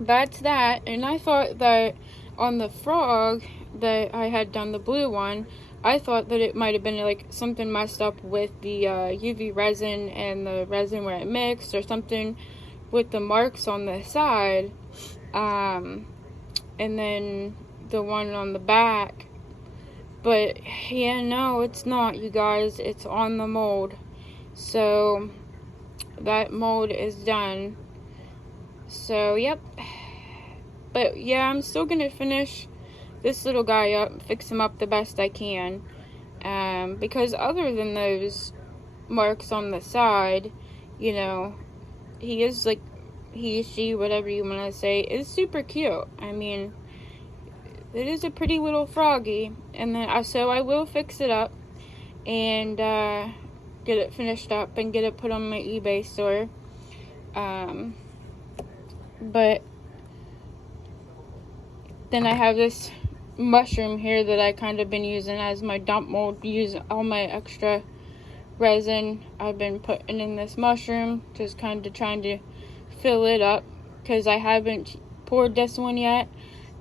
that's that. And I thought that on the frog that I had done, the blue one, I thought that it might have been like something messed up with the UV resin and the resin where it mixed, or something with the marks on the side, and then the one on the back. But yeah, no, it's not, you guys. It's on the mold. So that mold is done. So yep. But yeah, I'm still gonna finish this little guy up, fix him up the best I can, Because other than those marks on the side, you know, he is like, he, she, whatever you want to say, is super cute. I mean, it is a pretty little froggy. And then, so I will fix it up and get it finished up and get it put on my eBay store. But then I have this mushroom here that I kind of been using as my dump mold. Use all my extra resin I've been putting in this mushroom, just kind of trying to fill it up because I haven't poured this one yet.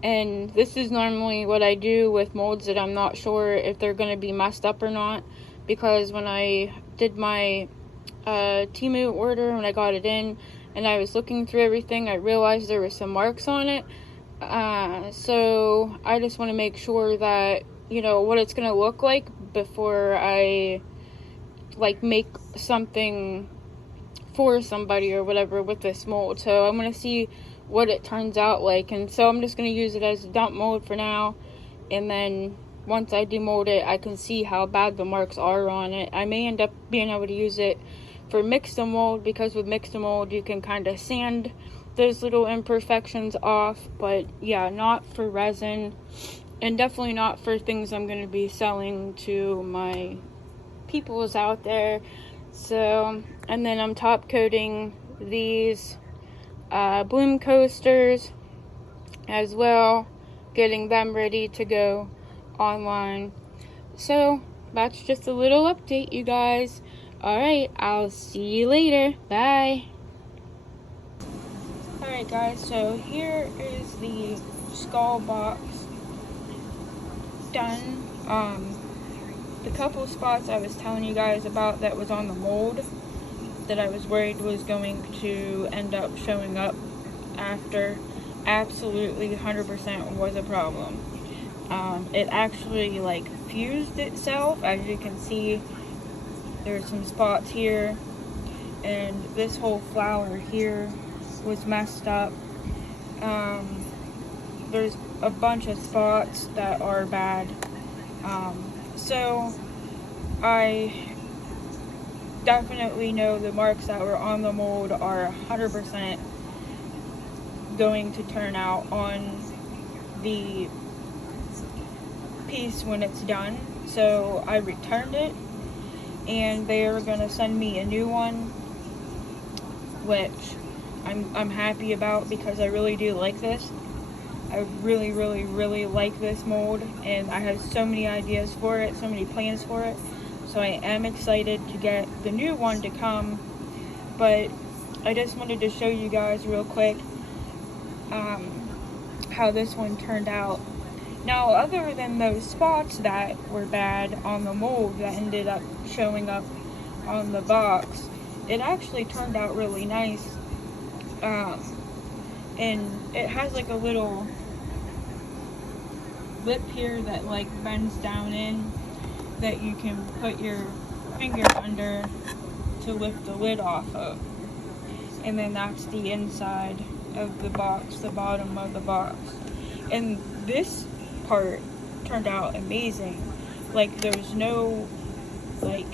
And this is normally what I do with molds that I'm not sure if they're going to be messed up or not, because when I did my Temu order, when I got it in and I was looking through everything, I realized there were some marks on it. So I just want to make sure that, you know, what it's going to look like before I like make something for somebody or whatever with this mold. So I'm going to see what it turns out like, and so I'm just going to use it as a dump mold for now, and then once I demold it, I can see how bad the marks are on it. I may end up being able to use it for mix and mold, because with mix and mold you can kind of sand those little imperfections off, but yeah, not for resin, and definitely not for things I'm going to be selling to my peoples out there. So, and then I'm top coating these bloom coasters as well, getting them ready to go online. So that's just a little update, you guys. Alright, I'll see you later. Bye. Alright guys, so here is the skull box done. The couple spots I was telling you guys about that was on the mold that I was worried was going to end up showing up after, absolutely 100% was a problem. It actually like fused itself. As you can see, there's some spots here, and this whole flower here was messed up. There's a bunch of spots that are bad. So I definitely know the marks that were on the mold are 100% going to turn out on the piece when it's done. So I returned it, and they are going to send me a new one, which I'm happy about, because I really do like this. I really, really, really like this mold, and I have so many ideas for it, so many plans for it. So I am excited to get the new one to come, but I just wanted to show you guys real quick how this one turned out. Now, other than those spots that were bad on the mold that ended up showing up on the box, it actually turned out really nice. And it has like a little lip here that like bends down in, that you can put your finger under to lift the lid off of. And then that's the inside of the box, the bottom of the box. And this part turned out amazing. Like, there's no like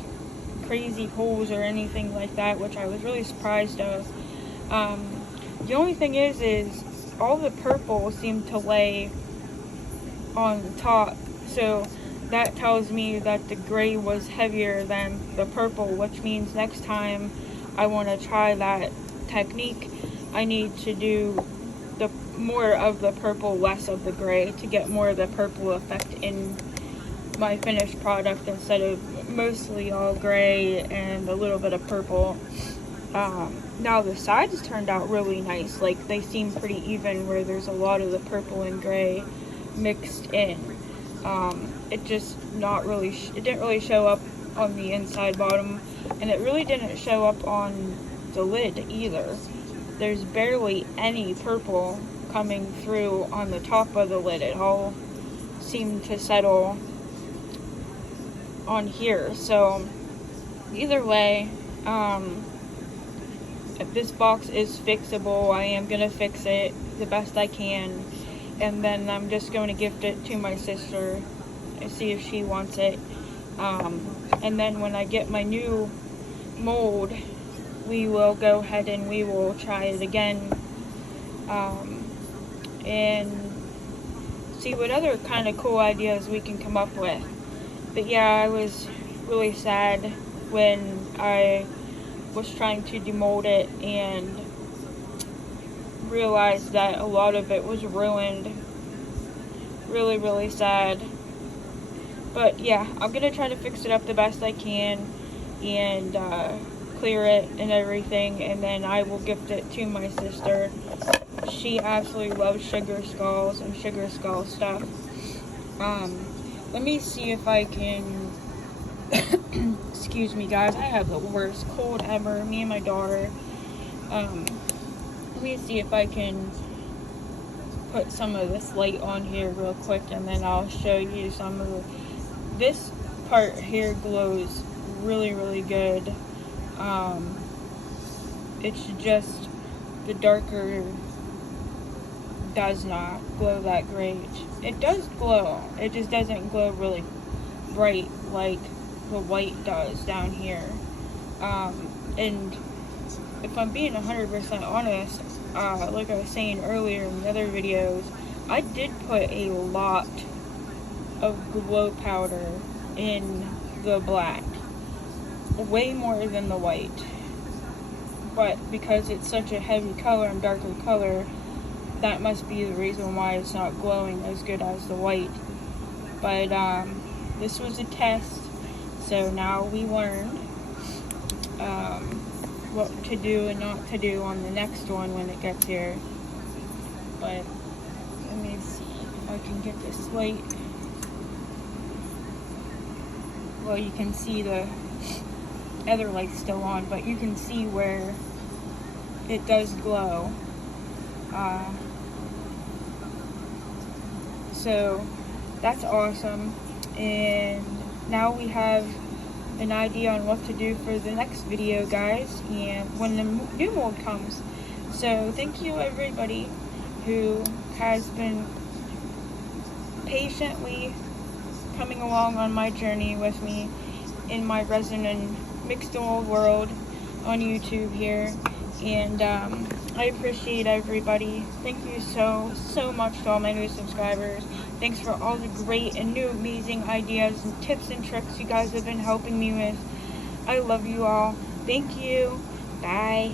crazy holes or anything like that, which I was really surprised of. The only thing is all the purple seemed to lay on the top, so that tells me that the gray was heavier than the purple, which means next time I want to try that technique, I need to do the more of the purple, less of the gray, to get more of the purple effect in my finished product, instead of mostly all gray and a little bit of purple. Now the sides turned out really nice. Like, they seem pretty even, where there's a lot of the purple and gray mixed in. It just not really it didn't really show up on the inside bottom, and it really didn't show up on the lid either. There's barely any purple coming through on the top of the lid. It all seemed to settle on here. So either way, if this box is fixable, I am gonna fix it the best I can, and then I'm just going to gift it to my sister and see if she wants it. And then when I get my new mold, we will go ahead and we will try it again, and see what other kind of cool ideas we can come up with. But yeah, I was really sad when I was trying to demold it and realized that a lot of it was ruined. Really, really sad. But yeah, I'm gonna try to fix it up the best I can and clear it and everything, and then I will gift it to my sister. She absolutely loves sugar skulls and sugar skull stuff. Let me see if I can excuse me guys, I have the worst cold ever, me and my daughter. Let me see if I can put some of this light on here real quick, and then I'll show you some of this part here glows really, really good. It's just the darker does not glow that great. It does glow, it just doesn't glow really bright like the white does down here. And if I'm being 100% honest, like I was saying earlier in the other videos, I did put a lot of glow powder in the black, way more than the white, but because it's such a heavy color and darker color, that must be the reason why it's not glowing as good as the white. But this was a test, so now we learned what to do and not to do on the next one when it gets here. But let me see if I can get this light. Well, you can see the other light's still on, but you can see where it does glow. So that's awesome, and now we have an idea on what to do for the next video, guys, and when the new mold comes. So thank you everybody who has been patiently coming along on my journey with me in my resin and mixed mold world on YouTube here. And I appreciate everybody. Thank you so much to all my new subscribers. Thanks for all the great and new amazing ideas and tips and tricks you guys have been helping me with. I love you all. Thank you. Bye.